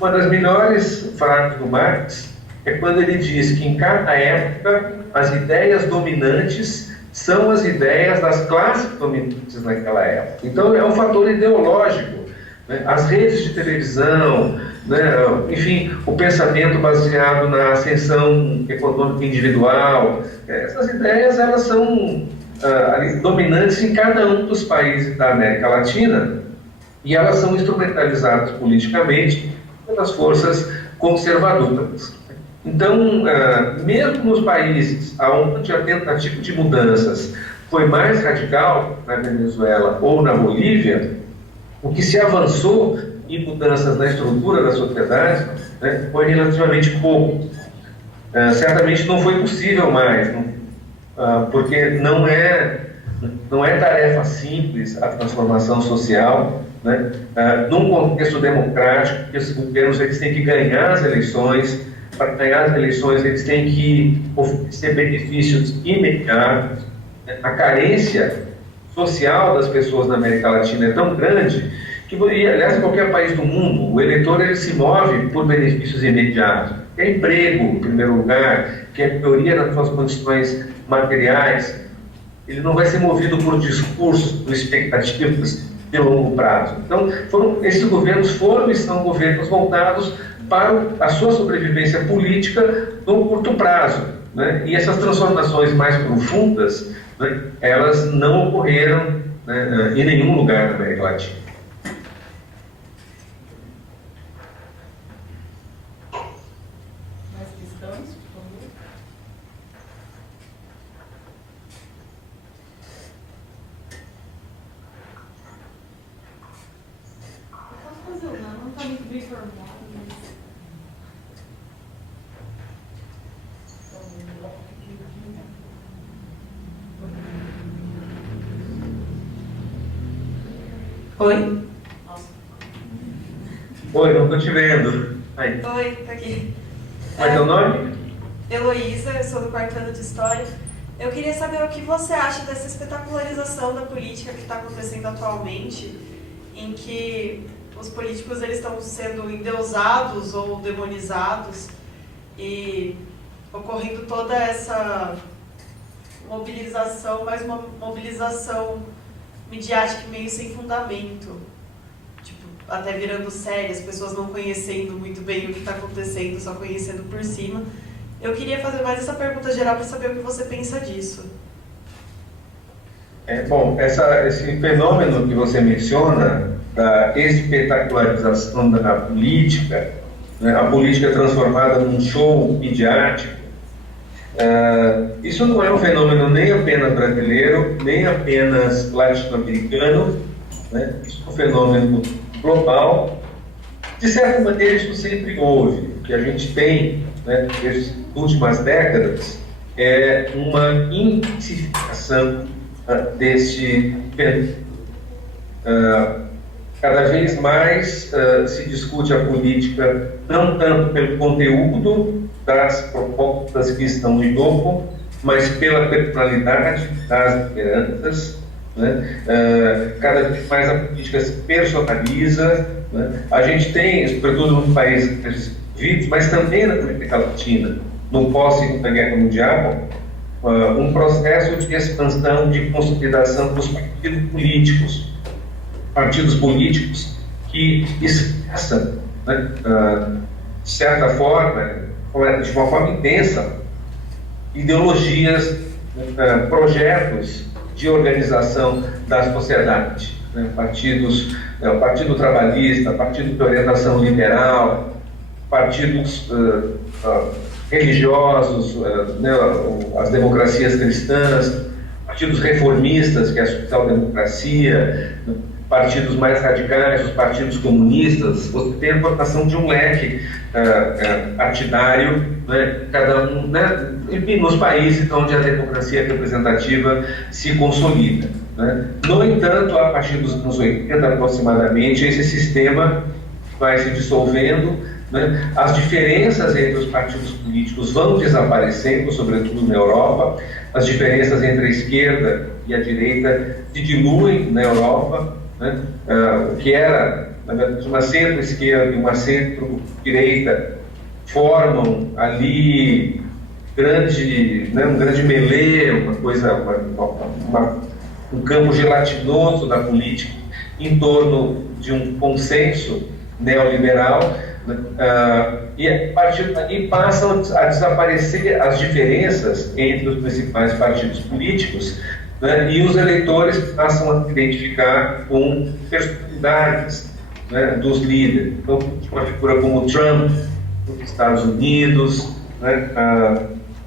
uma das melhores frases do Marx é quando ele diz que em cada época as ideias dominantes são as ideias das classes dominantes naquela época. Então é um fator ideológico, né? As redes de televisão, né? Enfim, o pensamento baseado na ascensão econômica individual, essas ideias elas são dominantes em cada um dos países da América Latina e elas são instrumentalizadas politicamente pelas forças conservadoras. Então, mesmo nos países onde a tentativa de mudanças foi mais radical, na Venezuela ou na Bolívia, o que se avançou em mudanças na estrutura da sociedade, né, foi relativamente pouco. Certamente não foi possível mais, porque não é tarefa simples a transformação social, né? Num contexto democrático, porque os governos eles têm que ganhar as eleições. Para ganhar as eleições, eles têm que oferecer benefícios imediatos. A carência social das pessoas na América Latina é tão grande que, aliás, em qualquer país do mundo, o eleitor ele se move por benefícios imediatos. Quer emprego, em primeiro lugar, quer melhoria nas suas condições materiais. Ele não vai ser movido por discursos, por expectativas de longo prazo. Então, esses governos foram e são governos voltados para a sua sobrevivência política no curto prazo, né? E essas transformações mais profundas, né, elas não ocorreram, né, em nenhum lugar da América Latina. Mais questões, por favor? Eu posso fazer uma, não está muito bem formado, mas... Oi? Oi, não estou te vendo. Aí. Oi, tá aqui. Qual é teu nome? Heloísa, eu sou do quarto ano de História. Eu queria saber o que você acha dessa espetacularização da política que está acontecendo atualmente, em que os políticos eles estão sendo endeusados ou demonizados e ocorrendo toda essa mobilização, mas uma mobilização midiática meio sem fundamento, tipo, até virando séria, as pessoas não conhecendo muito bem o que está acontecendo, só conhecendo por cima. Eu queria fazer mais essa pergunta geral para saber o que você pensa disso. Bom, esse fenômeno que você menciona, da espetacularização da política, né, a política transformada num show midiático, isso não é um fenômeno nem apenas brasileiro, nem apenas latino-americano, né? Isso é um fenômeno global. De certa maneira, isso sempre houve. O que a gente tem, né, nas últimas décadas é uma intensificação desse fenômeno. Cada vez mais se discute a política não tanto pelo conteúdo das propostas que estão em jogo, mas pela personalidade das lideranças, né? Cada vez mais a política se personaliza, né? A gente tem, sobretudo nos países desenvolvidos, mas também na América Latina, no pós-Segunda Guerra Mundial, um processo de expansão, de consolidação dos partidos políticos que expressam, né, de certa forma, de uma forma intensa, ideologias, projetos de organização da sociedade. né, partidos, o Partido Trabalhista, partido de orientação liberal, partidos religiosos, né, as democracias cristãs, partidos reformistas, que é a social-democracia, partidos mais radicais, os partidos comunistas. Você tem a formação de um leque partidário, né, cada um, né, nos países onde a democracia representativa se consolida, né. No entanto, a partir dos anos 80 aproximadamente, esse sistema vai se dissolvendo, né? As diferenças entre os partidos políticos vão desaparecendo, sobretudo na Europa. As diferenças entre a esquerda e a direita se diluem na Europa, né? O que era, na verdade, uma centro-esquerda e uma centro-direita formam ali um grande melê, uma coisa, um campo gelatinoso da política em torno de um consenso neoliberal. E a partir daí passam a desaparecer as diferenças entre os principais partidos políticos, né, e os eleitores passam a se identificar com personalidades, né, dos líderes. Então, uma figura como Trump nos Estados Unidos, né,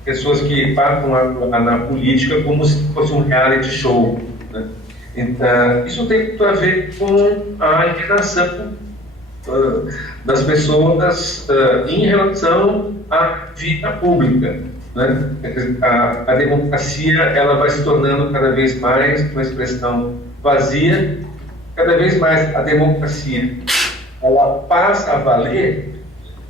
pessoas que passam na política como se fosse um reality show, né. Então, isso tem muito a ver com a inclinação das pessoas em relação à vida pública, né? A democracia ela vai se tornando cada vez mais uma expressão vazia, cada vez mais a democracia ela passa a valer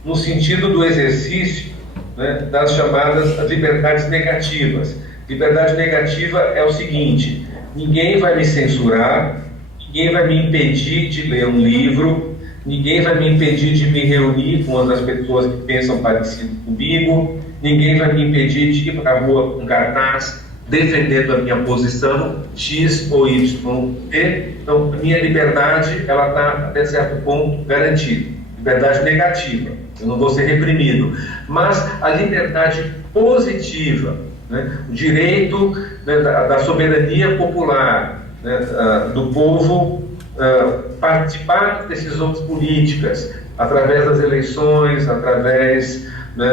no sentido do exercício, né, das chamadas liberdades negativas. Liberdade negativa é o seguinte: ninguém vai me censurar, ninguém vai me impedir de ler um livro, ninguém vai me impedir de me reunir com outras pessoas que pensam parecido comigo, ninguém vai me impedir de ir para a rua com cartaz defendendo a minha posição X ou Y. Então, a minha liberdade ela está, até certo ponto, garantida. Liberdade negativa, eu não vou ser reprimido. Mas a liberdade positiva, né, o direito, né, da soberania popular, né, do povo participar das decisões políticas através das eleições, através, né,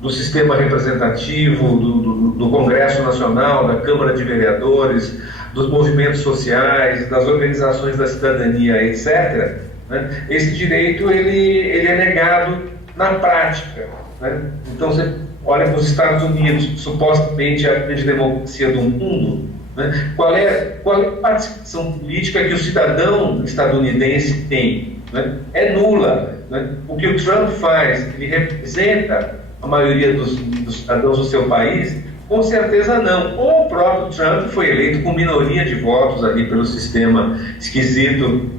do sistema representativo, do Congresso Nacional, da Câmara de Vereadores, dos movimentos sociais, das organizações da cidadania, etc., né? Esse direito ele é negado na prática, né? Então você olha para os Estados Unidos, supostamente a grande democracia do mundo, né? Qual é a participação política que o cidadão estadunidense tem, né? É nula, né? O que o Trump faz, ele representa a maioria dos cidadãos do seu país? Com certeza não. Ou o próprio Trump foi eleito com minoria de votos ali pelo sistema esquisito,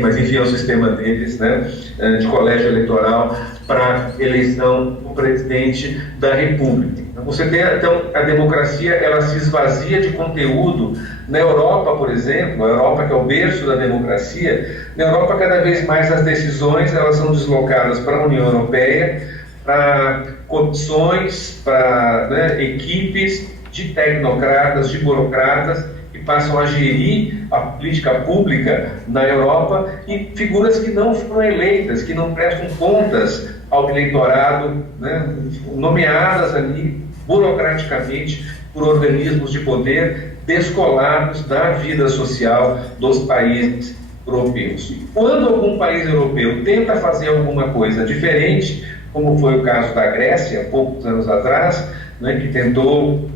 mas enfim, é o sistema deles, né, de colégio eleitoral para eleição do presidente da República. Então, você tem, então, a democracia ela se esvazia de conteúdo. Na Europa, por exemplo, a Europa que é o berço da democracia, na Europa cada vez mais as decisões elas são deslocadas para a União Europeia, para comissões, para, né, equipes de tecnocratas, de burocratas, que passam a gerir a política pública na Europa, e figuras que não foram eleitas, que não prestam contas ao eleitorado, né, nomeadas ali burocraticamente por organismos de poder descolados da vida social dos países europeus. Quando algum país europeu tenta fazer alguma coisa diferente, como foi o caso da Grécia, poucos anos atrás, né, que tentou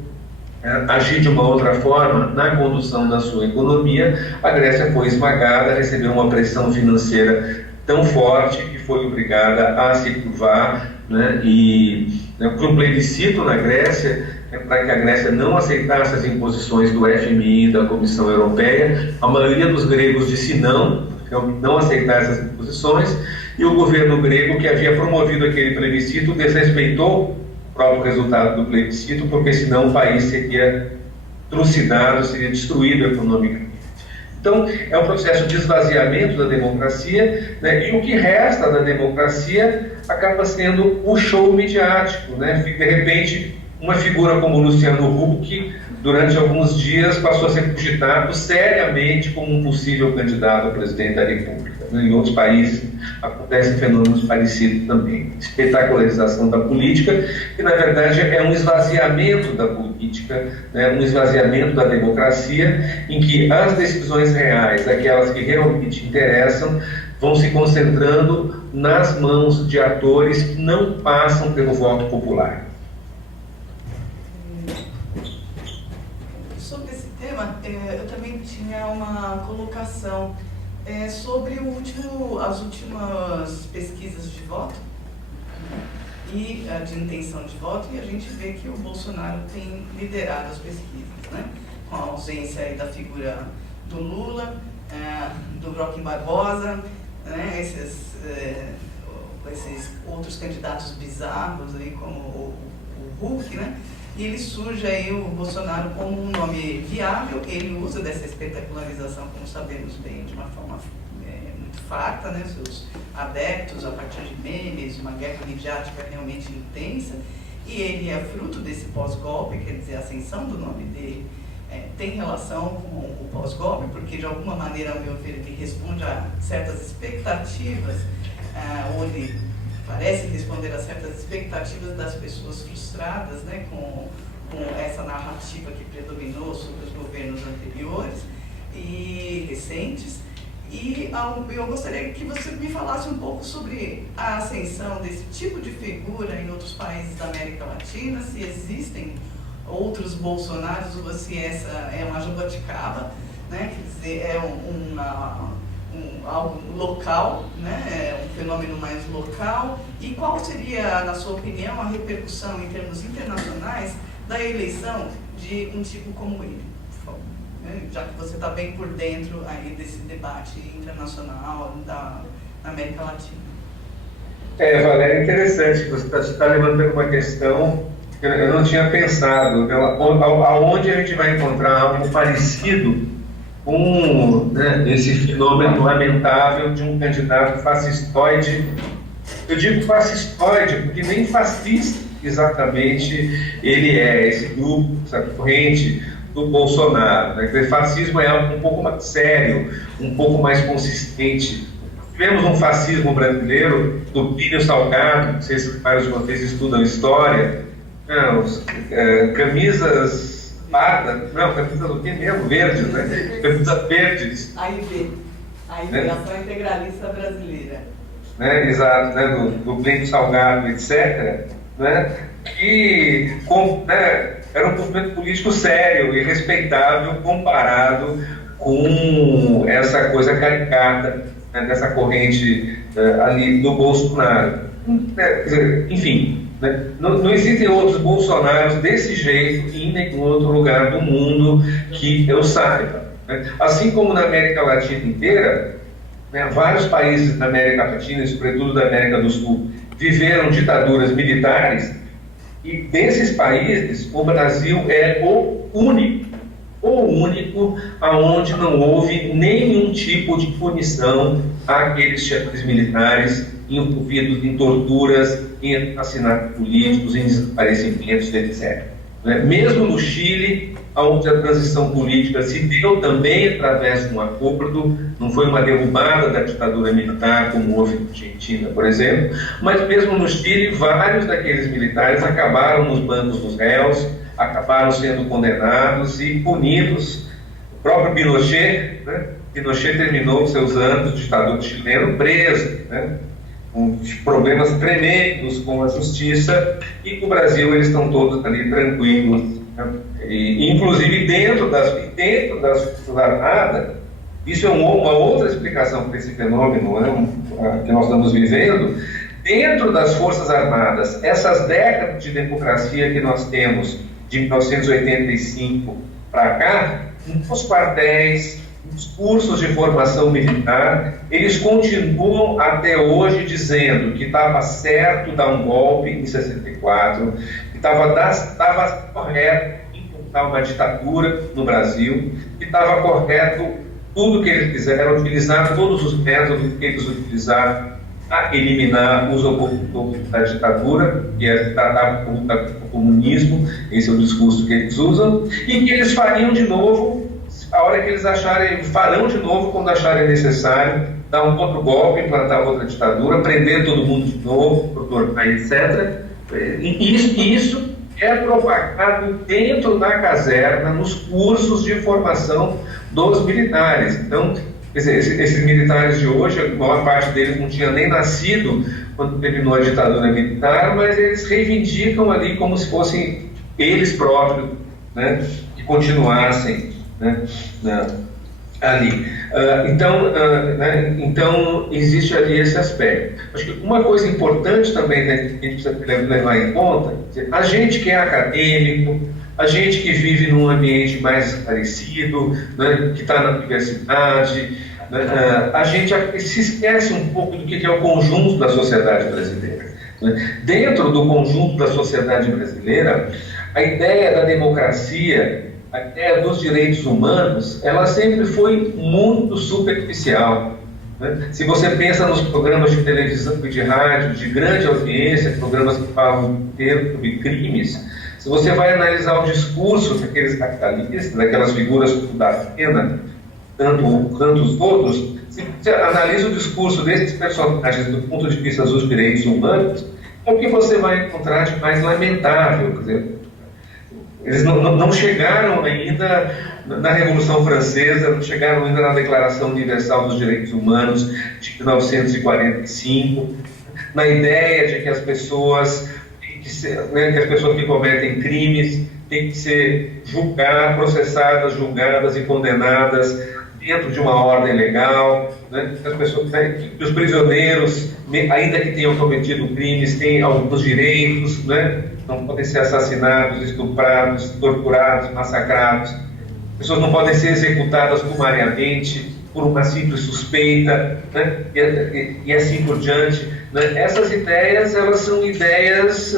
agir de uma outra forma na condução da sua economia, a Grécia foi esmagada, recebeu uma pressão financeira tão forte que foi obrigada a se curvar, né, e para um plebiscito na Grécia, para que a Grécia não aceitasse as imposições do FMI e da Comissão Europeia. A maioria dos gregos disse não aceitar essas imposições, e o governo grego, que havia promovido aquele plebiscito, desrespeitou o próprio resultado do plebiscito, porque senão o país seria trucidado, seria destruído economicamente. Então, é um processo de esvaziamento da democracia, né, e o que resta da democracia acaba sendo o show midiático, né? De repente, uma figura como Luciano Huck durante alguns dias passou a ser cogitado seriamente como um possível candidato a presidente da República. Em outros países acontecem fenômenos parecidos também. Espetacularização da política, que na verdade é um esvaziamento da política, né, um esvaziamento da democracia, em que as decisões reais, aquelas que realmente interessam, vão se concentrando nas mãos de atores que não passam pelo voto popular. Sobre esse tema, eu também tinha uma colocação sobre as últimas pesquisas de voto e de intenção de voto, e a gente vê que o Bolsonaro tem liderado as pesquisas, né? Com a ausência aí da figura do Lula, do Joaquim Barbosa, né? Esses outros candidatos bizarros aí, como o Huck, né? E ele surge aí, o Bolsonaro, como um nome viável. Ele usa dessa espetacularização, como sabemos bem, de uma forma muito farta, né? Seus adeptos a partir de memes, uma guerra midiática realmente intensa. E ele é fruto desse pós-golpe, quer dizer, a ascensão do nome dele tem relação com o pós-golpe, porque de alguma maneira, ao meu ver, ele responde a certas expectativas, ou ele parece responder a certas expectativas das pessoas frustradas, né, com essa narrativa que predominou sobre os governos anteriores e recentes. E eu gostaria que você me falasse um pouco sobre a ascensão desse tipo de figura em outros países da América Latina, se existem outros Bolsonaros ou se essa é uma jabuticaba, né, quer dizer, é algo local, né? Um fenômeno mais local. E qual seria, na sua opinião, a repercussão em termos internacionais da eleição de um tipo como ele? Por favor, né? Já que você está bem por dentro aí desse debate internacional da América Latina. Valéria, é interessante, você está levantando uma questão que eu não tinha pensado, aonde a gente vai encontrar algo parecido com, né, esse fenômeno lamentável de um candidato fascistoide. Eu digo fascistoide porque nem fascista exatamente ele é, esse grupo, essa corrente do Bolsonaro, né? O fascismo é algo um pouco mais sério, um pouco mais consistente. Tivemos um fascismo brasileiro do Plínio Salgado, não sei se vários de vocês estudam história, camisas pardas, não, camisas do que mesmo? Verdes, né? Camisas verdes. AIB, Ação Integralista Brasileira. Né? Exato, né? Do Plínio Salgado, etc. Né? Que era um movimento político sério e respeitável comparado com essa coisa caricata, né, dessa corrente ali do Bolsonaro. Quer dizer, enfim, né, não existem outros Bolsonaros desse jeito em nenhum outro lugar do mundo que eu saiba. Né? Assim como na América Latina inteira, né, vários países da América Latina, sobretudo da América do Sul, viveram ditaduras militares, e desses países o Brasil é o único aonde não houve nenhum tipo de punição àqueles chefes militares envolvidos em torturas, em assassinatos políticos, em desaparecimentos, etc. Mesmo no Chile, onde a transição política se deu também através de um acordo, não foi uma derrubada da ditadura militar, como houve na Argentina, por exemplo, mas mesmo no Chile, vários daqueles militares acabaram nos bancos dos réus, acabaram sendo condenados e punidos. O próprio Pinochet, né? Pinochet terminou seus anos de ditador chileno preso, né? Com problemas tremendos com a justiça, e no Brasil eles estão todos ali tranquilos, né? E, inclusive dentro das Forças Armadas, isso é uma outra explicação para esse fenômeno, né, que nós estamos vivendo. Dentro das Forças Armadas, essas décadas de democracia que nós temos de 1985 para cá, nos quartéis, nos cursos de formação militar, eles continuam até hoje dizendo que estava certo dar um golpe em 64, que estava correto implantar uma ditadura no Brasil, que estava correto tudo que eles fizeram, utilizar todos os métodos que eles utilizaram a eliminar os opositores da ditadura, que é tratar a comunismo, esse é o discurso que eles usam, e que eles fariam de novo, a hora que eles acharem, farão de novo quando acharem necessário, dar um outro golpe, implantar outra ditadura, prender todo mundo de novo, torturar, etc. E isso é propagado dentro da caserna, nos cursos de formação dos militares. Então, quer dizer, esses militares de hoje, a maior parte deles não tinha nem nascido quando terminou a ditadura militar, mas eles reivindicam ali como se fossem eles próprios, né, que continuassem, né, ali. Então, existe ali esse aspecto. Acho que uma coisa importante também, né, que a gente precisa levar em conta, a gente que é acadêmico, a gente que vive num ambiente mais esclarecido, né, que está na universidade, né, a gente se esquece um pouco do que é o conjunto da sociedade brasileira. Né? Dentro do conjunto da sociedade brasileira, a ideia da democracia, a ideia dos direitos humanos, ela sempre foi muito superficial. Né? Se você pensa nos programas de televisão e de rádio de grande audiência, programas que falam sobre crimes, se você vai analisar o discurso daqueles capitalistas, daquelas figuras da Atena, tanto os outros, se você analisa o discurso desses personagens do ponto de vista dos direitos humanos, é o que você vai encontrar de mais lamentável. Quer dizer, eles não chegaram ainda na Revolução Francesa, não chegaram ainda na Declaração Universal dos Direitos Humanos de 1945, na ideia de que as pessoas que as pessoas que cometem crimes têm que ser processadas, julgadas e condenadas dentro de uma ordem legal, né? Que os prisioneiros, ainda que tenham cometido crimes, têm alguns direitos, né? Não podem ser assassinados, estuprados, torturados, massacrados. As pessoas não podem ser executadas sumariamente por uma simples suspeita, né? E assim por diante. Né? Essas ideias, elas são ideias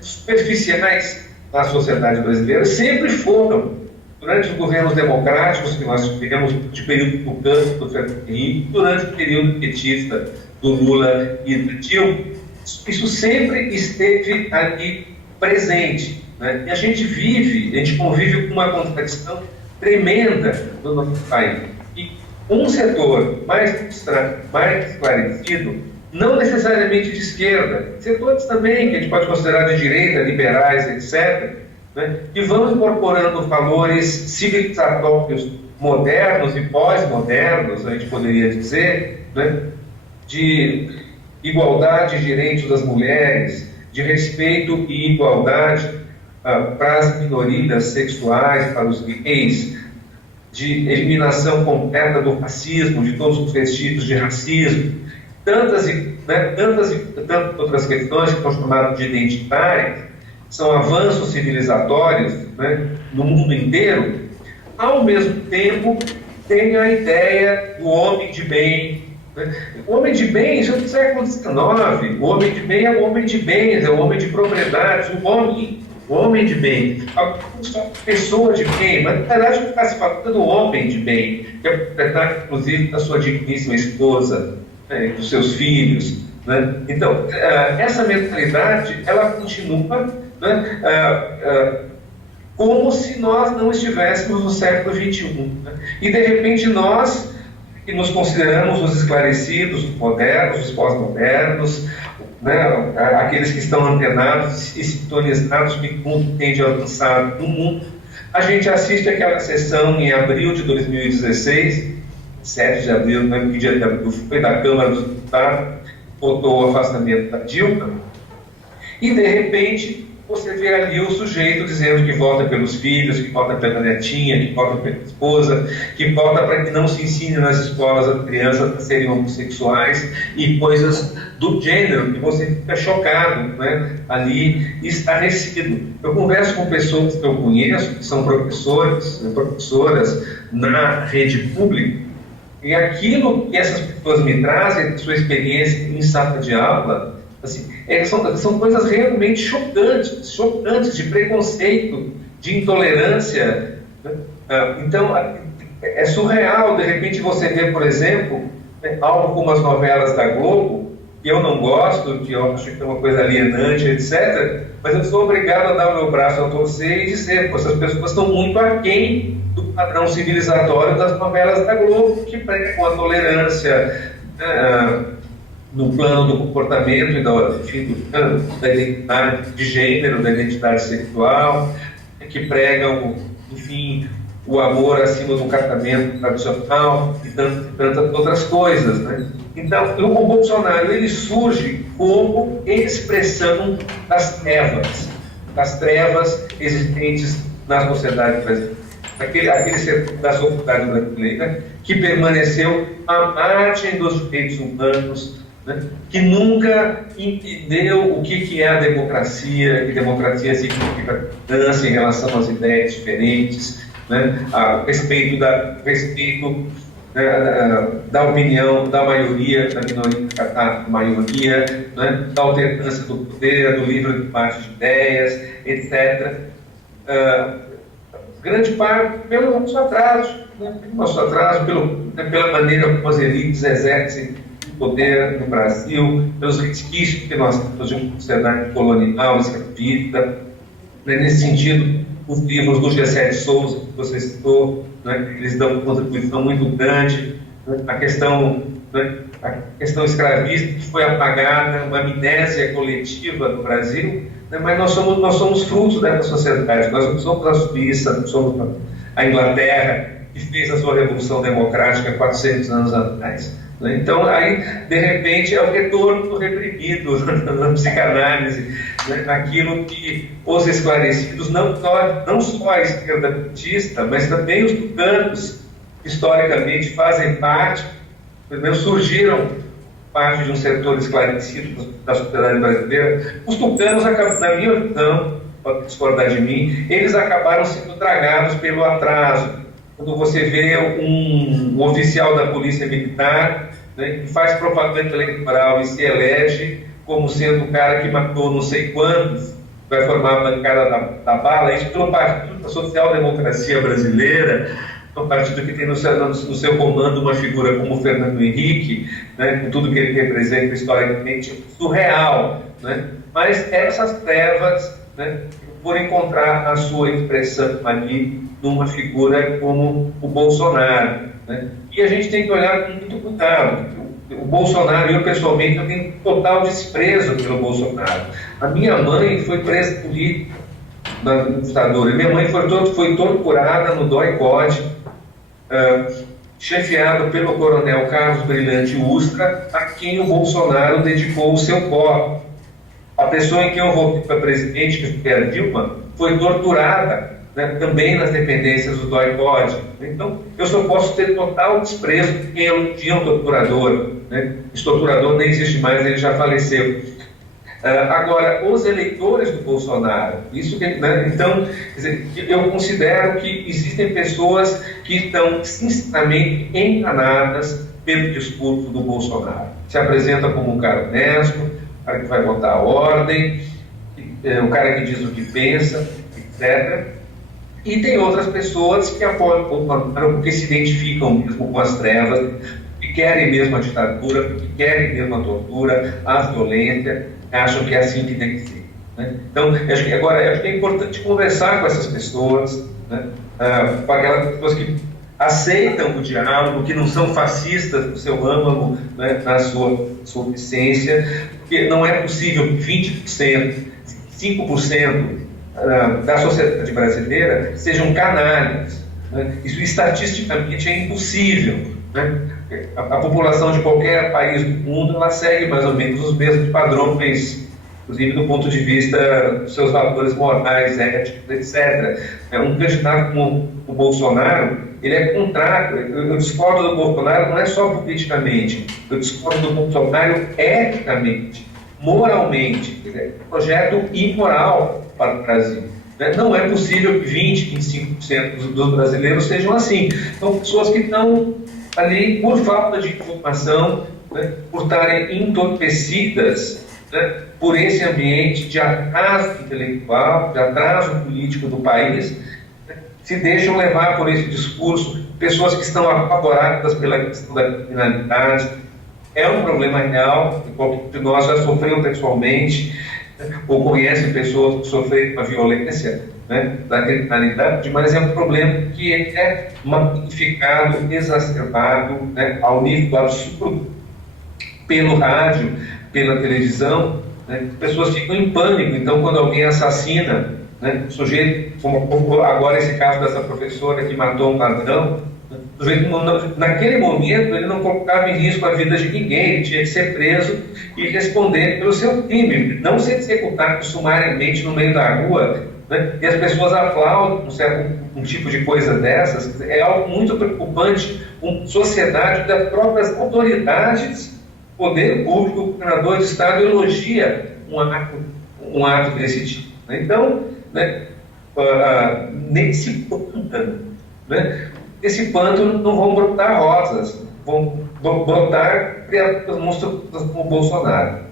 superficiais na sociedade brasileira, sempre foram. Durante os governos democráticos que nós tivemos, de período tucano do Fernando Henrique, durante o período petista do Lula e do Dilma, isso sempre esteve ali presente. Né? E a gente convive com uma contradição tremenda no nosso país. E um setor mais esclarecido, não necessariamente de esquerda, setores também que a gente pode considerar de direita, liberais, etc., né, que vão incorporando valores civilizatórios modernos e pós-modernos, a gente poderia dizer, né, de igualdade de direitos das mulheres, de respeito e igualdade para as minorias sexuais, para os gays, de eliminação completa do racismo, de todos os vestígios de racismo, tantas outras questões que são chamadas de identitárias, são avanços civilizatórios, né, no mundo inteiro. Ao mesmo tempo, tem a ideia do homem de bem. Né? O homem de bem, isso é do século XIX. O homem de bem é o homem de bens, é o homem de propriedades, o homem de bem. A pessoa de bem, mas na verdade o que está se falando do homem de bem, que é proprietário, inclusive, da sua digníssima esposa, né, dos seus filhos. Né? Então, essa mentalidade, ela continua, né, como se nós não estivéssemos no século XXI. Né? E, de repente, nós, que nos consideramos os esclarecidos, os modernos, os pós-modernos, né, aqueles que estão antenados e sintonizados com o que o mundo tende a avançar no mundo, a gente assiste aquela sessão em abril de 2016, 7 de abril, não é que dia de abril foi, da Câmara dos Deputados, votou o afastamento da Dilma, e, de repente, você vê ali o sujeito dizendo que vota pelos filhos, que vota pela netinha, que vota pela esposa, que vota para que não se ensine nas escolas as crianças a serem homossexuais e coisas do gênero, que você fica chocado, né, ali, estarrecido. Eu converso com pessoas que eu conheço, que são professoras na rede pública, e aquilo que essas pessoas me trazem, sua experiência em sala de aula, assim, são coisas realmente chocantes, de preconceito, de intolerância. Né? Então, é surreal, de repente, você ver, por exemplo, né, algo como as novelas da Globo, que eu não gosto, que eu acho que é uma coisa alienante, etc., mas eu sou obrigado a dar o meu braço a torcer e dizer, essas pessoas estão muito aquém do padrão civilizatório das novelas da Globo, que pregam a tolerância no plano do comportamento e da identidade de gênero, da identidade sexual, que pregam, enfim, o amor acima do casamento tradicional e tantas outras coisas, né? Então, o Bolsonaro, ele surge como expressão das trevas existentes na sociedade brasileira. Aquele setor da sociedade brasileira que permaneceu à margem dos direitos humanos, né? Que nunca entendeu o que é a democracia, que democracia significa mudança em relação às ideias diferentes, né? A respeito da opinião da maioria, da minoria, da maioria, né? Da alternância do poder, do livre debate de ideias, etc. Grande parte pelo nosso atraso, né? Pela maneira como as elites exercem o poder no Brasil, pelos resquícios que nós temos de uma sociedade colonial, escravista. Nesse sentido, os livros do G7 Souza, que você citou, né, eles dão uma contribuição muito grande. A questão escravista que foi apagada, uma amnésia coletiva no Brasil, né, mas nós somos frutos dessa sociedade. Nós não somos a Suíça, não somos a Inglaterra, que fez a sua Revolução Democrática 400 anos atrás. Então, aí, de repente, é o retorno do reprimido na psicanálise, né? Naquilo que os esclarecidos, não só a esquerda petista, mas também os tucanos, historicamente, fazem parte, pelo menos surgiram parte de um setor esclarecido da sociedade brasileira. Os tucanos, na minha visão, pode discordar de mim, eles acabaram sendo tragados pelo atraso. Quando você vê um oficial da Polícia Militar, né, que faz propaganda eleitoral e se elege como sendo o cara que matou não sei quantos, vai formar a bancada da bala, isso pelo Partido da Social Democracia Brasileira, um partido que tem no seu comando uma figura como o Fernando Henrique, né, com tudo que ele representa historicamente, surreal. Né? Mas essas trevas, né, por encontrar a sua expressão ali numa figura como o Bolsonaro, né? E a gente tem que olhar com muito cuidado. O Bolsonaro, eu pessoalmente, eu tenho total desprezo pelo Bolsonaro. A minha mãe foi presa política na ditadura. Minha mãe foi torturada no DOI-CODE, chefiado pelo coronel Carlos Brilhante Ustra, a quem o Bolsonaro dedicou o seu corpo. A pessoa em quem eu votei para presidente, que foi a Dilma, foi torturada, né, também nas dependências do DOI-CODE. Então, eu só posso ter total desprezo de quem elogia um torturador. Né? Esse torturador nem existe mais, ele já faleceu. Agora, os eleitores do Bolsonaro, né, então, quer dizer, eu considero que existem pessoas que estão sinceramente enganadas pelo discurso do Bolsonaro. Se apresenta como um cara honesto, o cara que vai botar a ordem, o cara que diz o que pensa, etc. E tem outras pessoas que apoiam o Bolsonaro porque se identificam mesmo com as trevas, que querem mesmo a ditadura, que querem mesmo a tortura, a violência, acham que é assim que tem que ser. Né? Então, acho que é importante conversar com essas pessoas, né? Com aquelas pessoas que aceitam o diálogo, que não são fascistas no seu âmago, né? Na sua essência, porque não é possível que 20%, 5% da sociedade brasileira sejam canalhas. Né? Isso estatisticamente é impossível. Né? A população de qualquer país do mundo, ela segue mais ou menos os mesmos padrões, inclusive do ponto de vista dos seus valores morais, éticos, etc. Um candidato como o Bolsonaro, ele é contrário. Eu discordo do Bolsonaro não é só politicamente, eu discordo do Bolsonaro eticamente, moralmente. Quer dizer, um projeto imoral para o Brasil. Não é possível que 20%, 25% dos brasileiros sejam assim. São pessoas que estão ali por falta de informação, né, por estarem entorpecidas, né, por esse ambiente de atraso intelectual, de atraso político do país, né, se deixam levar por esse discurso, pessoas que estão apavoradas pela questão da criminalidade, é um problema real, que qualquer de nós já sofreu pessoalmente, ou conhece pessoas que sofreram uma violência, né, da criminalidade, mas é um problema que é magnificado, exacerbado, né, ao nível absurdo pelo rádio, pela televisão, né, pessoas ficam em pânico. Então, quando alguém assassina, né, o sujeito, como agora esse caso dessa professora que matou um ladrão, o sujeito, naquele momento, ele não colocava em risco a vida de ninguém, ele tinha que ser preso e responder pelo seu crime, não ser executado sumariamente no meio da rua, né? E as pessoas aplaudem um tipo de coisa dessas. É algo muito preocupante. Uma sociedade das próprias autoridades, poder público, o governador de Estado elogia um ato desse tipo, né? Então, né, nesse pântano, né, esse pântano não vão brotar rosas, vão brotar criaturas monstruosas como o Bolsonaro.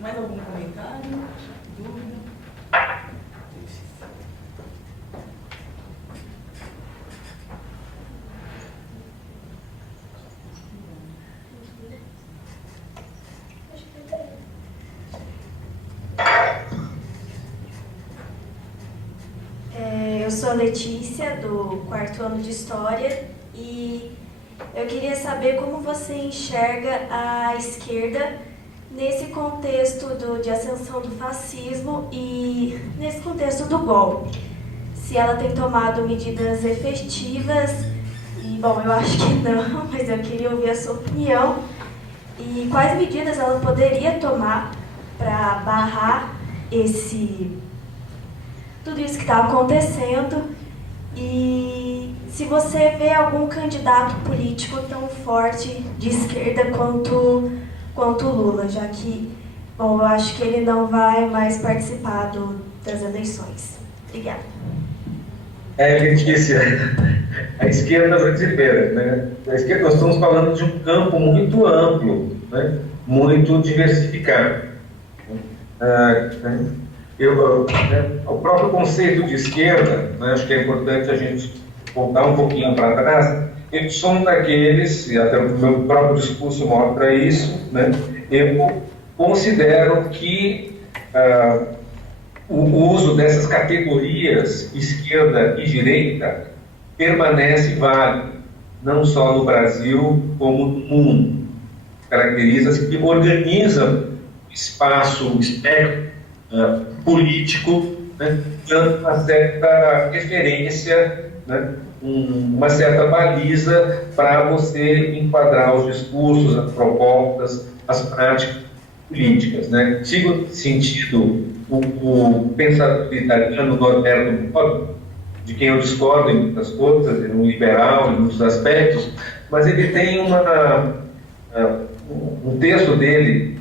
Mais algum comentário? Dúvida? Eu sou a Letícia, do 4º ano de História, e eu queria saber como você enxerga a esquerda nesse contexto de ascensão do fascismo e nesse contexto do golpe. Se ela tem tomado medidas efetivas, e bom, eu acho que não, mas eu queria ouvir a sua opinião, e quais medidas ela poderia tomar para barrar tudo isso que está acontecendo, e se você vê algum candidato político tão forte de esquerda quanto Lula, já que, bom, eu acho que ele não vai mais participar das eleições. Obrigada. Letícia, a esquerda brasileira, né? A esquerda, nós estamos falando de um campo muito amplo, né? Muito diversificado. O próprio conceito de esquerda, né, acho que é importante a gente voltar um pouquinho para trás. Eu sou um daqueles, e até o meu próprio discurso mostra isso, né, eu considero que o uso dessas categorias, esquerda e direita, permanece válido, não só no Brasil, como no mundo. Características que organizam o espaço, o espectro político, né, dando uma certa referência, né, uma certa baliza para você enquadrar os discursos, as propostas, as práticas políticas, né. Sigo nesse sentido o pensador italiano Norberto Bobbio, de quem eu discordo em muitas coisas, ele é um liberal em muitos aspectos, mas ele tem um texto dele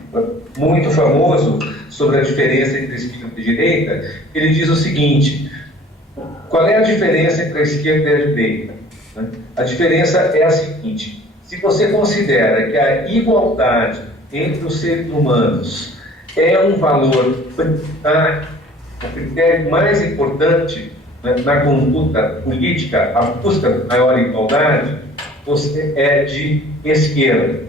muito famoso sobre a diferença entre esquerda e direita. Ele diz o seguinte: qual é a diferença entre a esquerda e a direita? A diferença é a seguinte: se você considera que a igualdade entre os seres humanos é um valor prioritário, o critério mais importante, né, na conduta política, a busca de maior igualdade, você é de esquerda.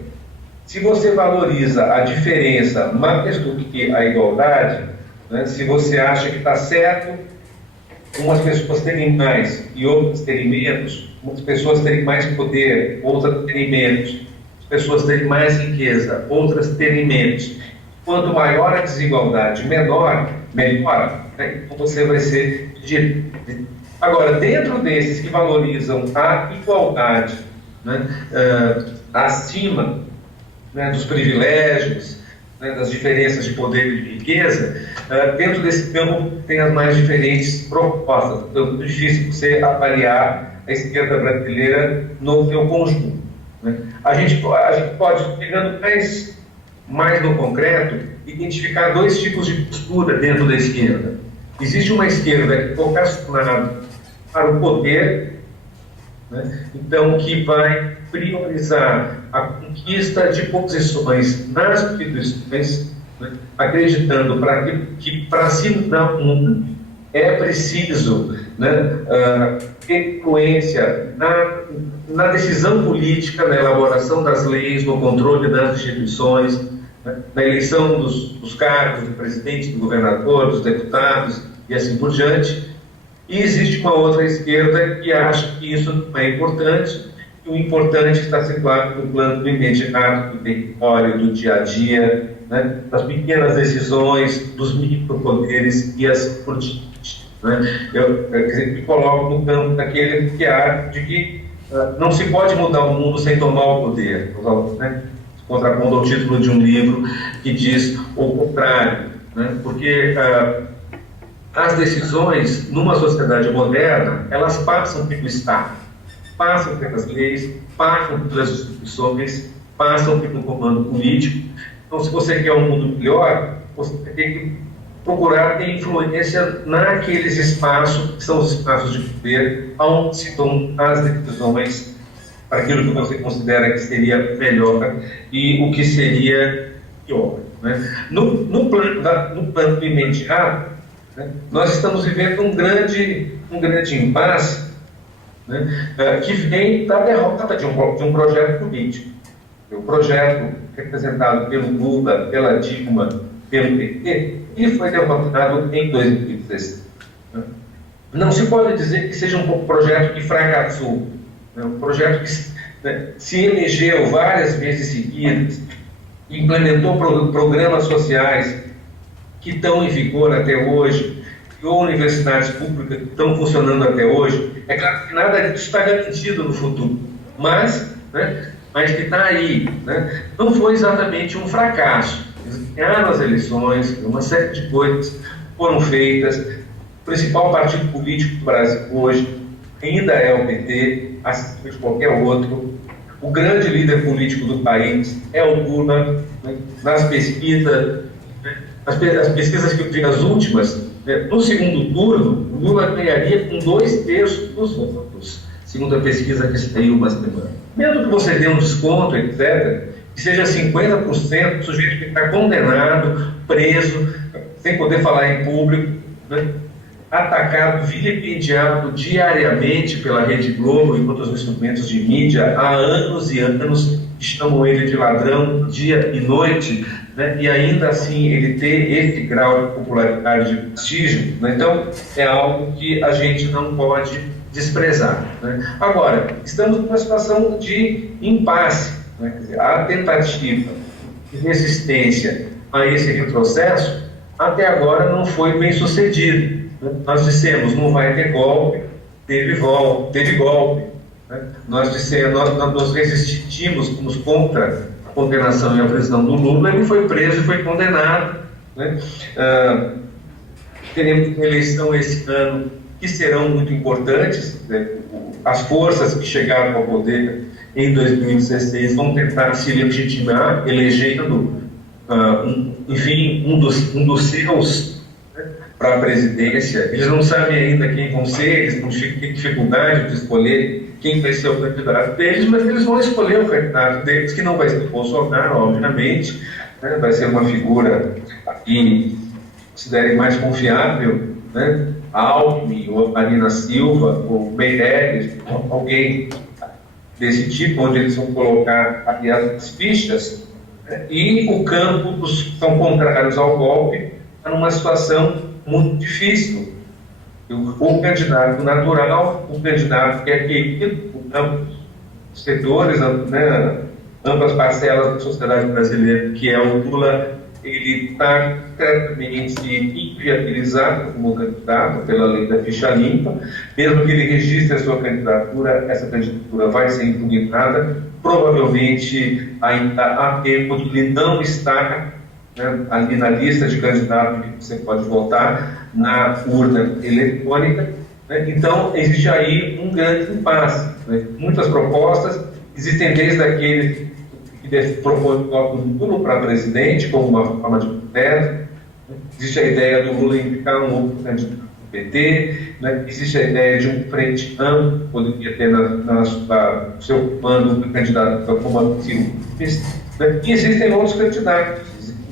Se você valoriza a diferença mais do que a igualdade, né, se você acha que está certo umas pessoas terem mais e outras terem menos, umas pessoas terem mais poder, outras terem menos, as pessoas terem mais riqueza, outras terem menos. Quanto maior a desigualdade, melhor, né, então você vai ser de... Agora, dentro desses que valorizam a igualdade, né, acima, né, dos privilégios, né, das diferenças de poder e de riqueza, dentro desse campo tem as mais diferentes propostas. Então, é muito difícil você avaliar a esquerda brasileira no seu conjunto, né? A gente pode, pegando mais no concreto, identificar dois tipos de postura dentro da esquerda. Existe uma esquerda que está vocacionada para o poder, né? Então, que vai priorizar a conquista de posições nas instituições, né? Acreditando que para se mudar o mundo é preciso, né, ter influência na decisão política, na elaboração das leis, no controle das instituições, né, na eleição dos cargos, do presidente, do governador, dos deputados e assim por diante. E existe uma outra esquerda que acha que isso não é importante, que o importante está situado no plano do imediato, do território, do dia a dia, né, das pequenas decisões, dos micropoderes e assim por diante. Né? Eu me coloco no campo daquele que acha de que não se pode mudar o mundo sem tomar o poder, né? Contrapondo ao título de um livro que diz o contrário, né? Porque as decisões numa sociedade moderna, elas passam pelo Estado, passam pelas leis, passam pelas instituições, passam pelo comando político. Então, se você quer um mundo melhor, você tem que procurar ter influência naqueles espaços, que são os espaços de poder, onde se tomam as decisões para aquilo que você considera que seria melhor e o que seria pior. Né? No plano imediato, né, nós estamos vivendo um grande impasse, né, que vem da derrota de um projeto político. O projeto representado pelo Lula, pela Dilma, pelo PT, ele foi derrotado em 2016. Não se pode dizer que seja um projeto que fracassou. Um projeto que, né, se elegeu várias vezes seguidas, implementou programas sociais que estão em vigor até hoje, ou universidades públicas que estão funcionando até hoje. É claro que nada disso está garantido no futuro, mas que está aí. Né? Não foi exatamente um fracasso. Eles ganharam as eleições, uma série de coisas foram feitas. O principal partido político do Brasil hoje ainda é o PT, acima de qualquer outro. O grande líder político do país é o Lula. Né? Nas pesquisas, as pesquisas que eu vi, as últimas, né? No segundo turno, o Lula ganharia com 2/3 dos votos, segundo a pesquisa que saiu uma semana. Mesmo que você dê um desconto, etc., que seja 50%, o sujeito que está condenado, preso, sem poder falar em público, né? Atacado, vilipendiado diariamente pela Rede Globo e outros instrumentos de mídia há anos e anos, chamam ele de ladrão dia e noite, né? E ainda assim ele ter esse grau de popularidade, de prestígio, né? Então é algo que a gente não pode desprezar. Né? Agora, estamos numa situação de impasse, né? Quer dizer, a tentativa de resistência a esse retrocesso até agora não foi bem sucedida. Nós dissemos, não vai ter golpe, teve golpe. Né? Nós resistimos, fomos contra a condenação e a prisão do Lula, ele foi preso e foi condenado. Né? Teremos uma eleição esse ano que serão muito importantes. Né? As forças que chegaram ao poder em 2016 vão tentar se legitimar, elegendo, um dos seus para a presidência. Eles não sabem ainda quem vão ser, eles não têm dificuldade de escolher quem vai ser o candidato deles, mas eles vão escolher o candidato deles, que não vai ser o Bolsonaro, obviamente, né? Vai ser uma figura que considerem mais confiável, né? Alckmin, ou Marina Silva, ou Meirelles, alguém desse tipo, onde eles vão colocar as fichas, né? E o campo dos que são contrários ao golpe está numa situação muito difícil. O candidato natural, o candidato que é querido por ambos os setores, né, ambas parcelas da sociedade brasileira, que é o Lula, ele está completamente inviabilizado como candidato pela lei da ficha limpa. Mesmo que ele registre a sua candidatura, essa candidatura vai ser impugnada. Provavelmente ainda há tempo de ele não estar, né, ali na lista de candidatos que você pode votar na urna eletrônica. Né? Então, existe aí um grande impasse. Né? Muitas propostas, existem desde aqueles que propõem o voto nulo para presidente, como uma forma de protesto. Existe a ideia do Lula indicar um outro candidato do PT. Né? Existe a ideia de um frente amplo, poderia ter no seu comando um candidato como Silva. Né? E existem outros candidatos.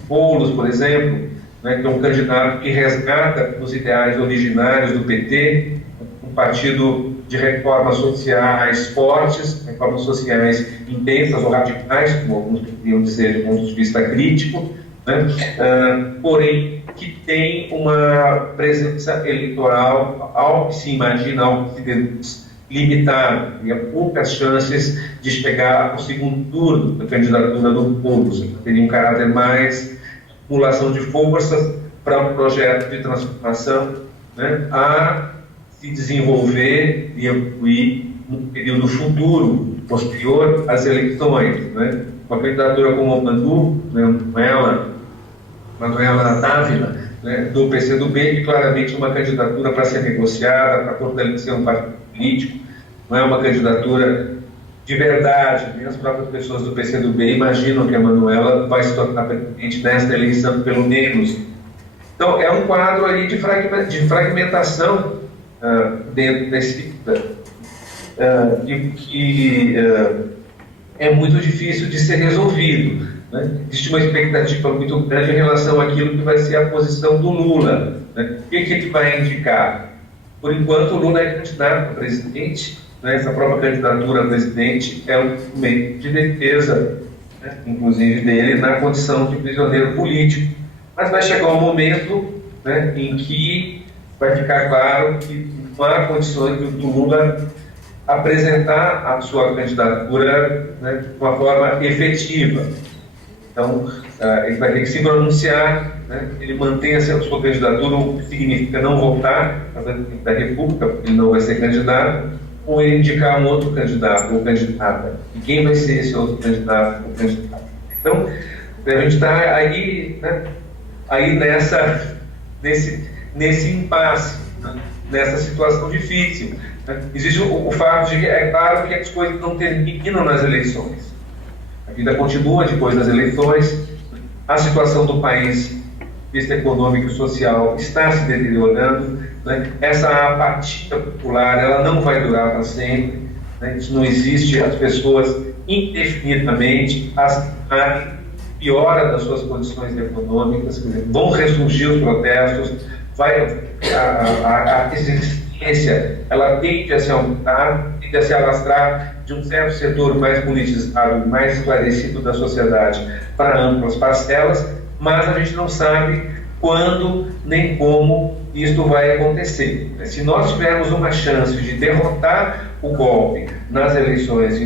Boulos, por exemplo, né, que é um candidato que resgata os ideais originários do PT, um partido de reformas sociais fortes, reformas sociais intensas ou radicais, como alguns poderiam dizer, do ponto de vista crítico, né? Porém, que tem uma presença eleitoral, ao que se imagina, ao que se deduz, limitada, e há poucas chances de chegar ao segundo turno da candidatura do povo. Teria um caráter mais acumulação de forças para um projeto de transformação, né, a se desenvolver e evoluir no período futuro, posterior às eleições. Né? Uma candidatura como a Mandu, né, Manuela Dávila, né, do PCdoB, que claramente é uma candidatura para ser negociada, para fortalecer um partido político, não é uma candidatura de verdade. As próprias pessoas do PCdoB imaginam que a Manuela vai se tornar presidente nesta eleição, pelo menos. Então, é um quadro aí de fragmentação dentro desse que é muito difícil de ser resolvido. Né? Existe uma expectativa muito grande em relação àquilo que vai ser a posição do Lula. Né? O que ele vai indicar? Por enquanto, o Lula é candidato a presidente, né? Essa própria candidatura a presidente é um meio de defesa, né, inclusive dele, na condição de prisioneiro político. Mas vai chegar um momento, né, em que vai ficar claro que não há condições do Lula apresentar a sua candidatura, né, de uma forma efetiva. Então, ele vai ter que se pronunciar, né? Ele mantém a sua candidatura, o que significa não votar na presidência da República, porque ele não vai ser candidato, ou ele indicar um outro candidato ou candidata. E quem vai ser esse outro candidato ou candidata? Então, a gente está aí, né, aí nesse impasse, né, nessa situação difícil. Né? Existe o fato de que, é claro, que as coisas não terminam nas eleições. A vida continua depois das eleições. A situação do país, vista econômica e social, está se deteriorando. Né? Essa apatia popular, ela não vai durar para sempre. Né? Isso não existe. As pessoas, indefinidamente, piora das suas condições econômicas, quer dizer, vão ressurgir os protestos, a resistência, ela tende a se aumentar, tende a se alastrar de um certo setor mais politizado, mais esclarecido da sociedade para amplas parcelas, mas a gente não sabe quando nem como isto vai acontecer. Se nós tivermos uma chance de derrotar o golpe nas eleições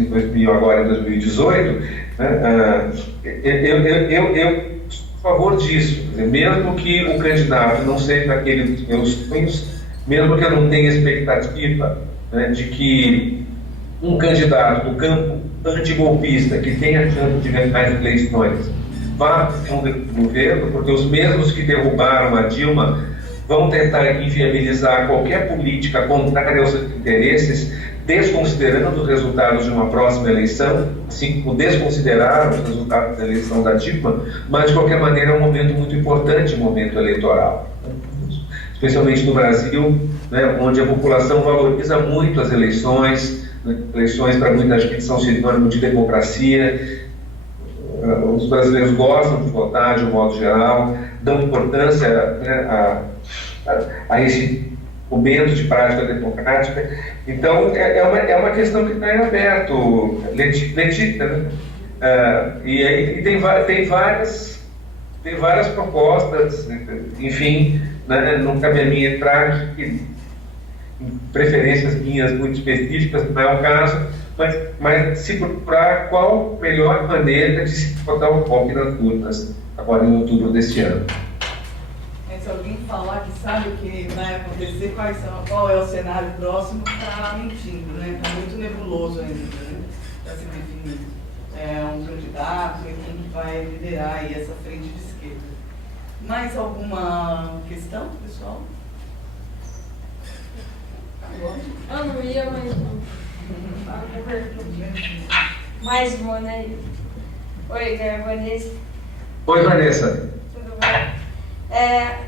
agora em 2018, né, eu sou a favor disso. Quer dizer, mesmo que o candidato não seja aquele dos meus sonhos, mesmo que eu não tenha expectativa, né, de que um candidato do campo antigolpista que tenha chance de ganhar as eleições vá ter um governo, porque os mesmos que derrubaram a Dilma vão tentar inviabilizar qualquer política contrária aos seus interesses, desconsiderando os resultados de uma próxima eleição, assim como desconsideraram os resultados da eleição da Dilma, mas de qualquer maneira é um momento muito importante, um momento eleitoral, especialmente no Brasil, né, onde a população valoriza muito as eleições, né, eleições para muita gente são sinônimo de democracia. Os brasileiros gostam de votar de um modo geral, dão importância, né, a esse momento de prática democrática. Então, é uma questão que está em aberto, Letícia, né? E tem várias propostas, enfim, né, não cabe a mim entrar aqui em preferências minhas muito específicas, não é o caso, mas se procurar qual a melhor maneira de se botar um golpe nas urnas, agora em outubro deste ano. Se alguém falar que sabe o que vai acontecer, qual é o cenário próximo, está mentindo, né? Está muito nebuloso ainda, né? Está se definindo um candidato e quem que vai liderar aí essa frente de esquerda. Mais alguma questão, pessoal? Eu não ia, mas não. Mais uma, né? Oi, Vanessa. Oi, Vanessa. Tudo bem?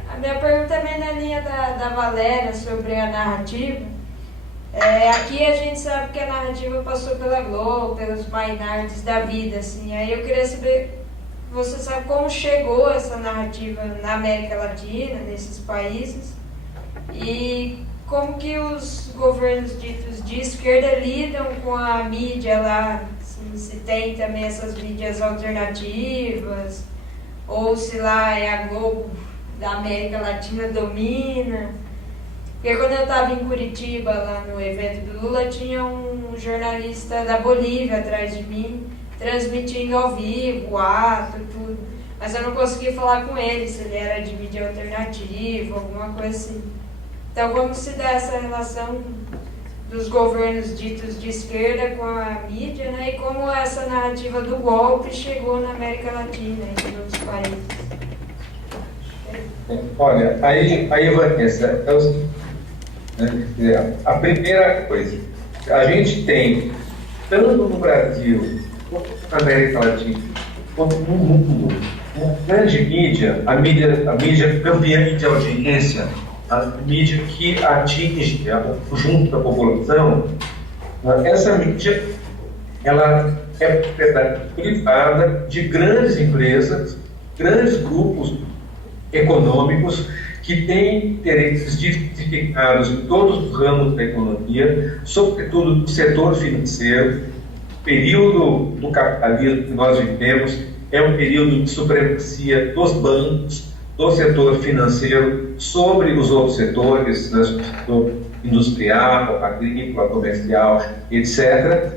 A minha pergunta também na linha da Valéria sobre a narrativa. Aqui a gente sabe que a narrativa passou pela Globo, pelos Mainardes da vida, assim. Aí eu queria saber, você sabe como chegou essa narrativa na América Latina, nesses países, e como que os governos ditos de esquerda lidam com a mídia lá, se tem também essas mídias alternativas, ou se lá é a Globo da América Latina domina. Porque quando eu estava em Curitiba, lá no evento do Lula, tinha um jornalista da Bolívia atrás de mim, transmitindo ao vivo, o ato, tudo. Mas eu não consegui falar com ele, se ele era de mídia alternativa, alguma coisa assim. Então, como se dá essa relação dos governos ditos de esquerda com a mídia, né? E como essa narrativa do golpe chegou na América Latina e em outros países? Olha, aí Vanessa, é o seguinte, né? A primeira coisa, a gente tem, tanto no Brasil, quanto na América Latina, quanto no mundo, uma grande mídia, a mídia campeã de audiência, a mídia que atinge o conjunto da população. Essa mídia, ela é propriedade privada de grandes empresas, grandes grupos econômicos que têm interesses diversificados em todos os ramos da economia, sobretudo no setor financeiro. O período do capitalismo que nós vivemos é um período de supremacia dos bancos, do setor financeiro sobre os outros setores, né, setor industrial, agrícola, comercial, etc.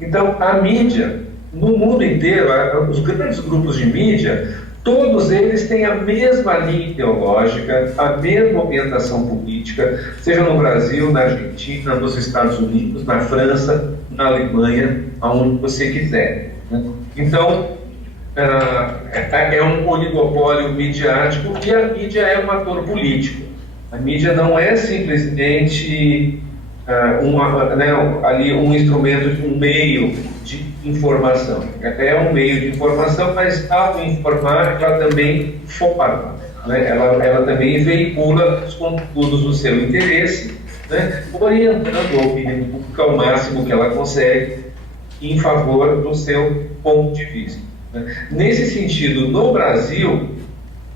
Então, a mídia, no mundo inteiro, os grandes grupos de mídia, todos eles têm a mesma linha ideológica, a mesma orientação política, seja no Brasil, na Argentina, nos Estados Unidos, na França, na Alemanha, aonde você quiser. Então, é um oligopólio midiático e a mídia é um ator político. A mídia não é simplesmente ali um instrumento, um meio de informação. É um meio de informação, mas ao informar, ela também forma, né? Ela também veicula os conteúdos do seu interesse, né? Orientando a opinião pública ao máximo que ela consegue em favor do seu ponto de vista. Nesse sentido, no Brasil,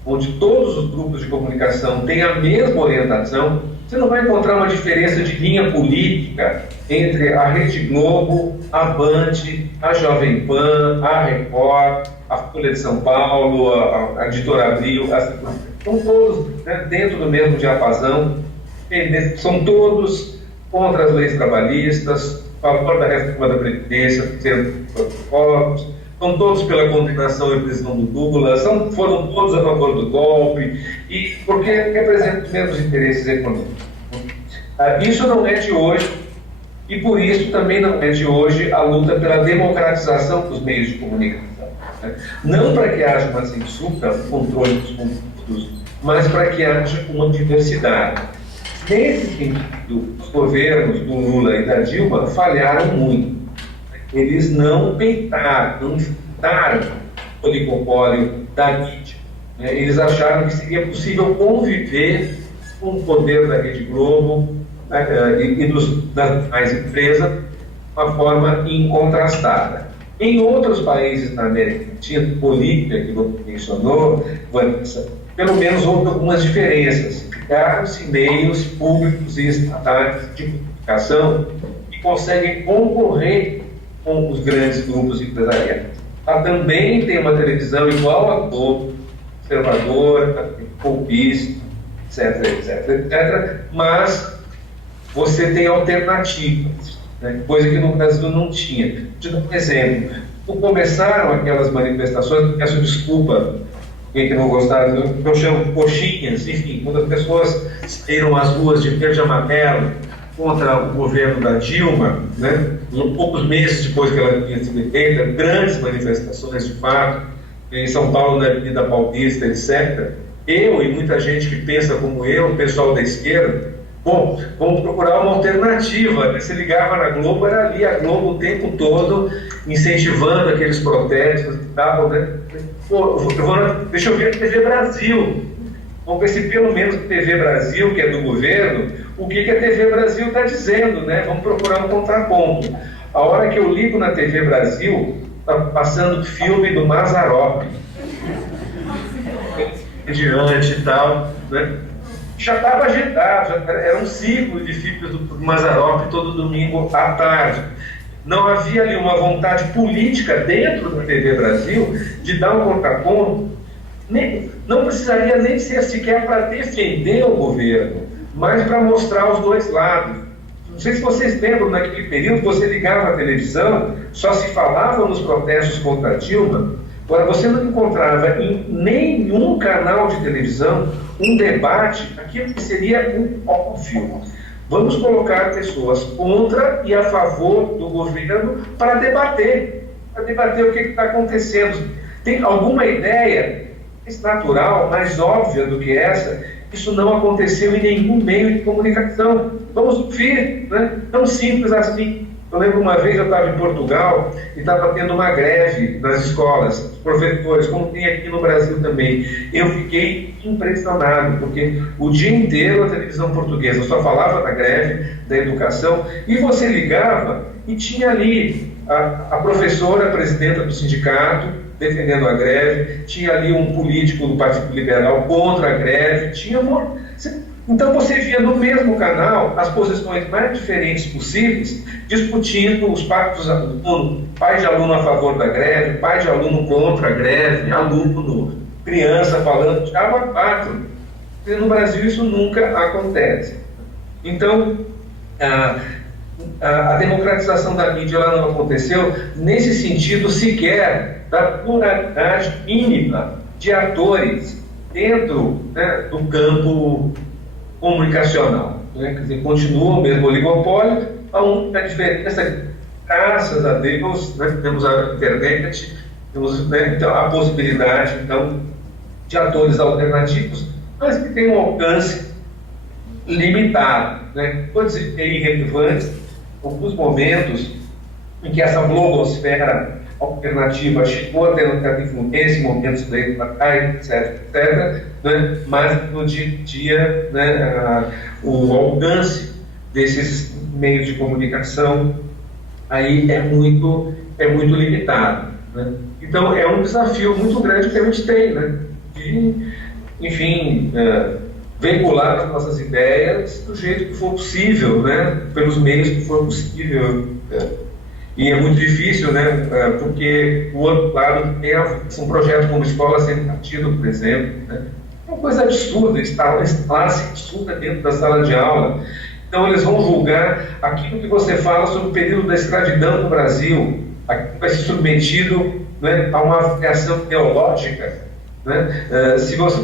onde todos os grupos de comunicação têm a mesma orientação, você não vai encontrar uma diferença de linha política entre a Rede Globo, a Band, a Jovem Pan, a Record, a Folha de São Paulo, a Editora Abril. São todos, né, dentro do mesmo diapasão, são todos contra as leis trabalhistas, a favor da reforma da Previdência, protocolos, são todos pela condenação e prisão do Lula, foram todos a favor do golpe, e porque representam os mesmos interesses econômicos. Isso não é de hoje, e por isso também não é de hoje a luta pela democratização dos meios de comunicação. Não para que haja uma censura, um controle dos conteúdos, mas para que haja uma diversidade. Nesse sentido, os governos do Lula e da Dilma falharam muito. Eles não peitaram, não enfrentaram o oligopólio da mídia. Eles acharam que seria possível conviver com o poder da Rede Globo e das demais empresas de uma forma incontrastada. Em outros países da América Latina, Bolívia, que você mencionou, Vanessa, pelo menos houve algumas diferenças. Criaram-se meios públicos e estatais de comunicação que conseguem concorrer com os grandes grupos empresariais. Também tem uma televisão igual a Globo, conservadora, golpista, etc., mas você tem alternativas, né? Coisa que no Brasil não tinha. Te dou um exemplo. Quando começaram aquelas manifestações, peço desculpa quem que não gostaram, eu chamo coxinhas, enfim, quando as pessoas saíram às ruas de verde e amarelo contra o governo da Dilma, né? Poucos meses depois que ela tinha sido eleita, grandes manifestações de fato, em São Paulo, na Avenida Paulista, etc. Eu e muita gente que pensa como eu, o pessoal da esquerda, bom, vamos procurar uma alternativa. Você ligava na Globo, era ali a Globo o tempo todo, incentivando aqueles protestos que estavam, né? Deixa eu ver a TV Brasil. Vamos ver se pelo menos a TV Brasil, que é do governo, o que a TV Brasil está dizendo, né? Vamos procurar um contraponto. A hora que eu ligo na TV Brasil, está passando o filme do Mazzaropi. diante e tal, né? Já estava agendado, era um ciclo de filmes do Mazzaropi todo domingo à tarde. Não havia ali uma vontade política dentro da TV Brasil de dar um contraponto. Não precisaria nem ser sequer para defender o governo, mas para mostrar os dois lados. Não sei se vocês lembram, naquele período, você ligava a televisão, só se falava nos protestos contra Dilma. Agora, você não encontrava em nenhum canal de televisão um debate, aquilo que seria um óbvio. Vamos colocar pessoas contra e a favor do governo para debater o que está acontecendo. Tem alguma ideia mais natural, mais óbvia do que essa? Isso não aconteceu em nenhum meio de comunicação. Vamos ouvir, né? Tão simples assim. Eu lembro uma vez eu estava em Portugal e estava tendo uma greve nas escolas, os professores, como tem aqui no Brasil também. Eu fiquei impressionado, porque o dia inteiro a televisão portuguesa só falava da greve, da educação, e você ligava e tinha ali a professora, a presidenta do sindicato, defendendo a greve, tinha ali um político do Partido Liberal contra a greve, Então você via no mesmo canal as posições mais diferentes possíveis, discutindo os pactos de aluno, pai de aluno a favor da greve, pai de aluno contra a greve, aluno, criança falando de arma 4. No Brasil isso nunca acontece. Então, a democratização da mídia ela não aconteceu nesse sentido sequer da pluralidade mínima de atores dentro, né, do campo comunicacional, né? Quer dizer, continua o mesmo oligopólio, a única diferença, graças a Deus, né, temos a internet, temos, né, então, a possibilidade então, de atores alternativos, mas que tem um alcance limitado, né? Pode ser irrelevante alguns momentos em que essa blogosfera alternativa chegou a ter influência em momentos daí para trás, etc., né? Mas no dia a dia, né, o alcance desses meios de comunicação aí é muito limitado, né? Então é um desafio muito grande que a gente tem, né? De, enfim, veicular as nossas ideias do jeito que for possível, né? Pelos meios que for possível. E é muito difícil, né? Porque o outro lado tem um projeto como Escola Sem Partido, por exemplo, né? É uma coisa absurda, instalar censura dentro da sala de aula. Então eles vão julgar aquilo que você fala sobre o período da escravidão no Brasil, aquilo que vai ser submetido, né, a uma avaliação ideológica, né? Se você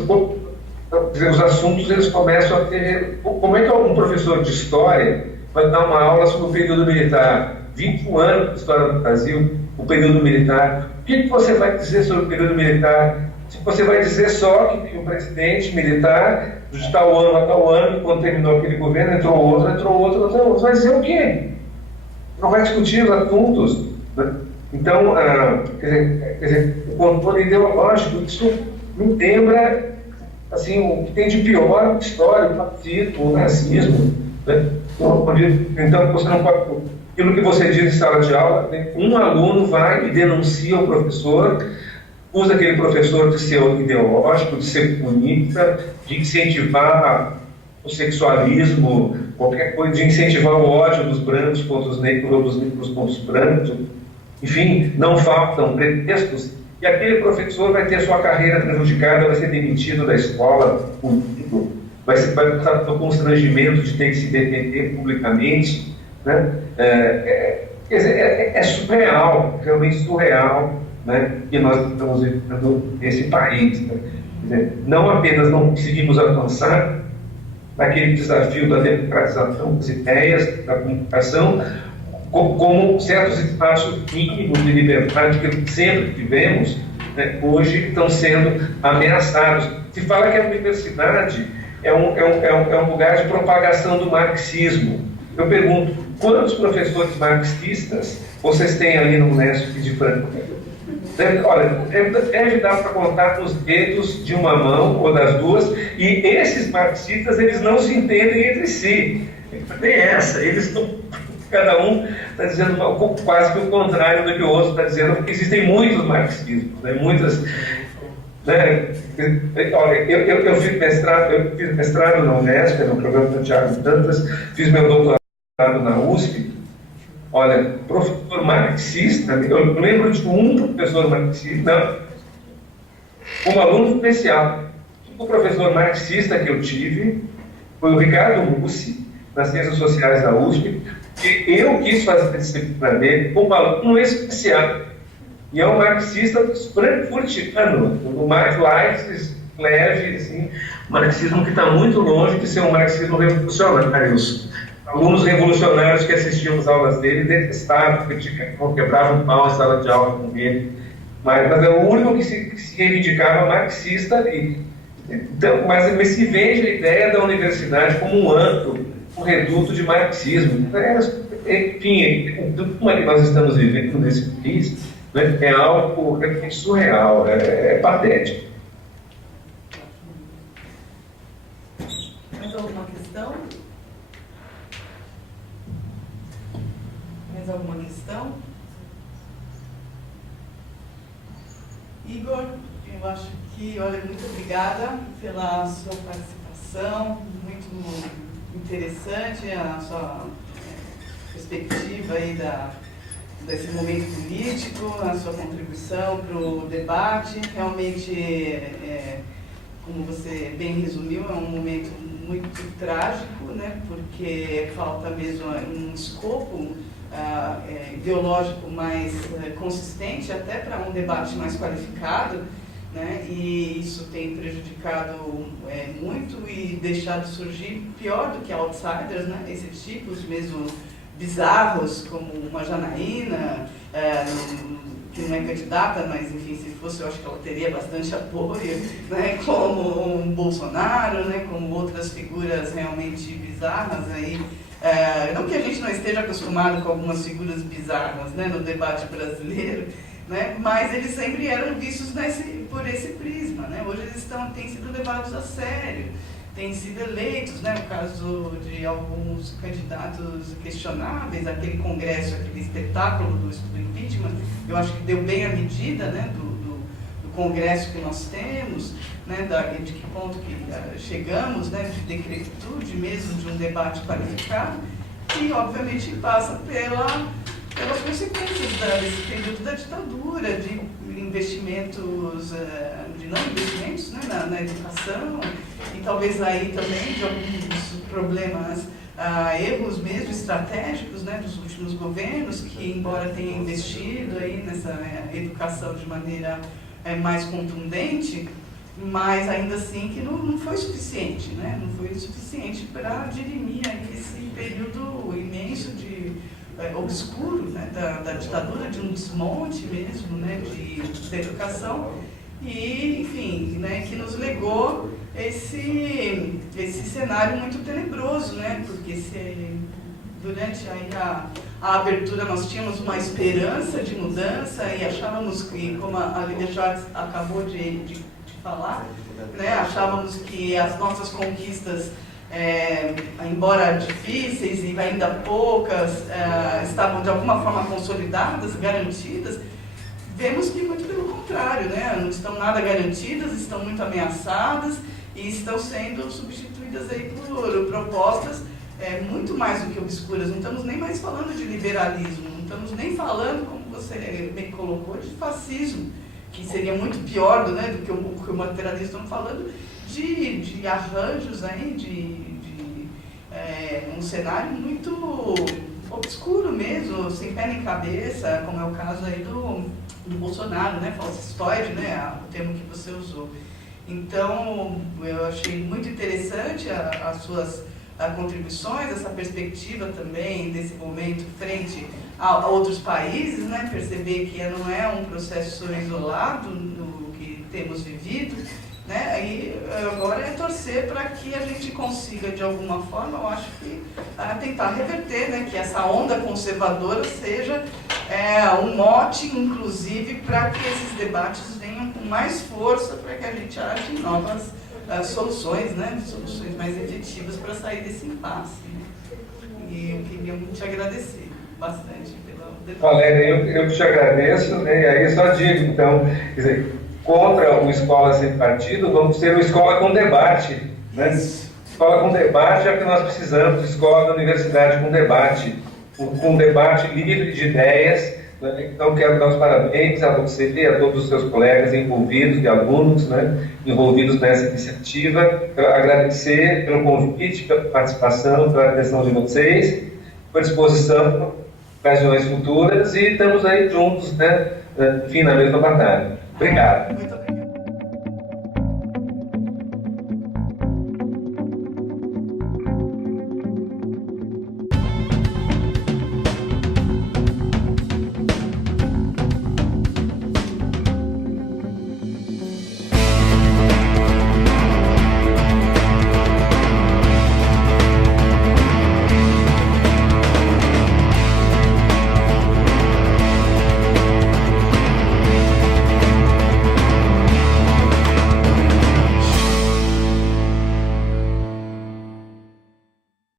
os assuntos eles começam a ter... Como é que um professor de história vai dar uma aula sobre o período militar? 21 anos de história do Brasil, o período militar. O que você vai dizer sobre o período militar? Se você vai dizer só que o presidente militar, de tal ano a tal ano, quando terminou aquele governo, entrou outro, você vai dizer o quê? Não vai discutir os assuntos, né? Então, quer dizer, o controle ideológico, isso me lembra assim, o que tem de pior na história, o fascismo, o nazismo, né? Então, você não pode... Aquilo que você diz em sala de aula, né? Um aluno vai e denuncia o professor, usa aquele professor de ser ideológico, de ser comunista, de incentivar o sexualismo, qualquer coisa, de incentivar o ódio dos brancos contra os negros ou dos negros contra os brancos. Enfim, não faltam pretextos. E aquele professor vai ter sua carreira prejudicada, vai ser demitido da escola, vai passar pelo constrangimento de ter que se defender publicamente, né? Quer dizer, é surreal, realmente surreal, né, que nós estamos vivendo nesse país, né? Quer dizer, não apenas não conseguimos avançar naquele desafio da democratização das ideias, da comunicação, como certos espaços mínimos de liberdade que sempre tivemos, né, hoje estão sendo ameaçados. Se fala que a universidade é um lugar de propagação do marxismo. Eu pergunto, quantos professores marxistas vocês têm ali no Unesp de Franca? Deve dar para contar nos dedos de uma mão ou das duas, e esses marxistas, eles não se entendem entre si. Tem essa, eles estão... Cada um está dizendo quase que o contrário do que o outro está dizendo, porque existem muitos marxismos, né? Muitas... né? Olha, eu fiz mestrado na Unesp, no programa Santiago Dantas, fiz meu doutorado na USP. Olha, professor marxista, eu lembro de um professor marxista, não, um aluno especial. O professor marxista que eu tive foi o Ricardo Mussi, nas Ciências Sociais da USP, que eu quis fazer a disciplina dele com um aluno especial. E é um marxista frankfurtiano, o Marx Leibniz, leve, assim, marxismo que está muito longe de ser um marxismo revolucionário. Os alunos revolucionários que assistiam às aulas dele detestavam, criticavam, quebravam pau em sala de aula com ele. Mas é o único que se reivindicava marxista. Então, mas se vende a ideia da universidade como um antro, um reduto de marxismo. Enfim, como é que nós estamos vivendo nesse país, né, é algo realmente surreal, é patético. Mais alguma questão? Mais alguma questão? Igor, eu acho que, olha, muito obrigada pela sua participação, muito interessante a sua perspectiva aí desse momento político, a sua contribuição para o debate. Realmente, como você bem resumiu, é um momento muito trágico, né, porque falta mesmo um escopo ideológico mais consistente, até para um debate mais qualificado, né, e isso tem prejudicado muito e deixado surgir pior do que outsiders, né, esses tipos mesmo bizarros, como uma Janaína, que não é candidata, mas enfim, se fosse, eu acho que ela teria bastante apoio, né, como um Bolsonaro, né, como outras figuras realmente bizarras aí. Não que a gente não esteja acostumado com algumas figuras bizarras, né, no debate brasileiro, né, mas eles sempre eram vistos por esse prisma, né. Hoje eles têm sido levados a sério, têm sido eleitos, né, no caso de alguns candidatos questionáveis, aquele congresso, aquele espetáculo do impeachment, eu acho que deu bem a medida, né, do congresso que nós temos, né, de que ponto que chegamos, né, de decrepitude mesmo, de um debate qualificado, e obviamente passa pelas consequências desse período da ditadura, de investimentos, de não investimentos, né, na educação, e talvez aí também de alguns problemas, erros mesmo estratégicos, né, dos últimos governos, que embora tenham investido aí nessa educação de maneira mais contundente, mas ainda assim que não foi suficiente, né, não foi suficiente para dirimir aí esse período imenso de obscuro, né, da ditadura, de um desmonte mesmo, né, da educação, e, enfim, né, que nos legou esse cenário muito tenebroso, né, porque durante aí a abertura nós tínhamos uma esperança de mudança e achávamos que, como a Lídia Schwartz acabou de falar, né, achávamos que as nossas conquistas, embora difíceis e ainda poucas, estavam de alguma forma consolidadas, garantidas. Vemos que muito pelo contrário, né? Não estão nada garantidas, estão muito ameaçadas e estão sendo substituídas aí por propostas muito mais do que obscuras. Não estamos nem mais falando de liberalismo, não estamos nem falando, como você bem colocou, de fascismo, que seria muito pior, né, do que o materialismo. Estamos falando de arranjos aí, um cenário muito obscuro mesmo, sem pé nem cabeça, como é o caso aí do Bolsonaro, né, falsistoide, né, o termo que você usou. Então, eu achei muito interessante as suas contribuições, essa perspectiva também desse momento frente a outros países, né, perceber que não é um processo isolado no que temos vivido, né, e agora é torcer para que a gente consiga, de alguma forma, eu acho que tentar reverter, né, que essa onda conservadora seja um mote, inclusive, para que esses debates venham com mais força, para que a gente ache novas soluções, né, soluções mais efetivas para sair desse impasse, né. E eu queria muito te agradecer bastante pelo debate. Valéria, eu te agradeço, né, e aí eu só digo, então, quer dizer, contra o Escola Sem Partido, vamos ter uma escola com debate, né? Escola com debate é o que nós precisamos, escola da universidade com debate livre de ideias, né? Então quero dar os parabéns a você e a todos os seus colegas envolvidos, de alunos, né? Envolvidos nessa iniciativa, agradecer pelo convite, pela participação, pela atenção de vocês, por disposição para ocasiões futuras, e estamos aí juntos, né? Enfim, na mesma batalha. Obrigado. Muito obrigado.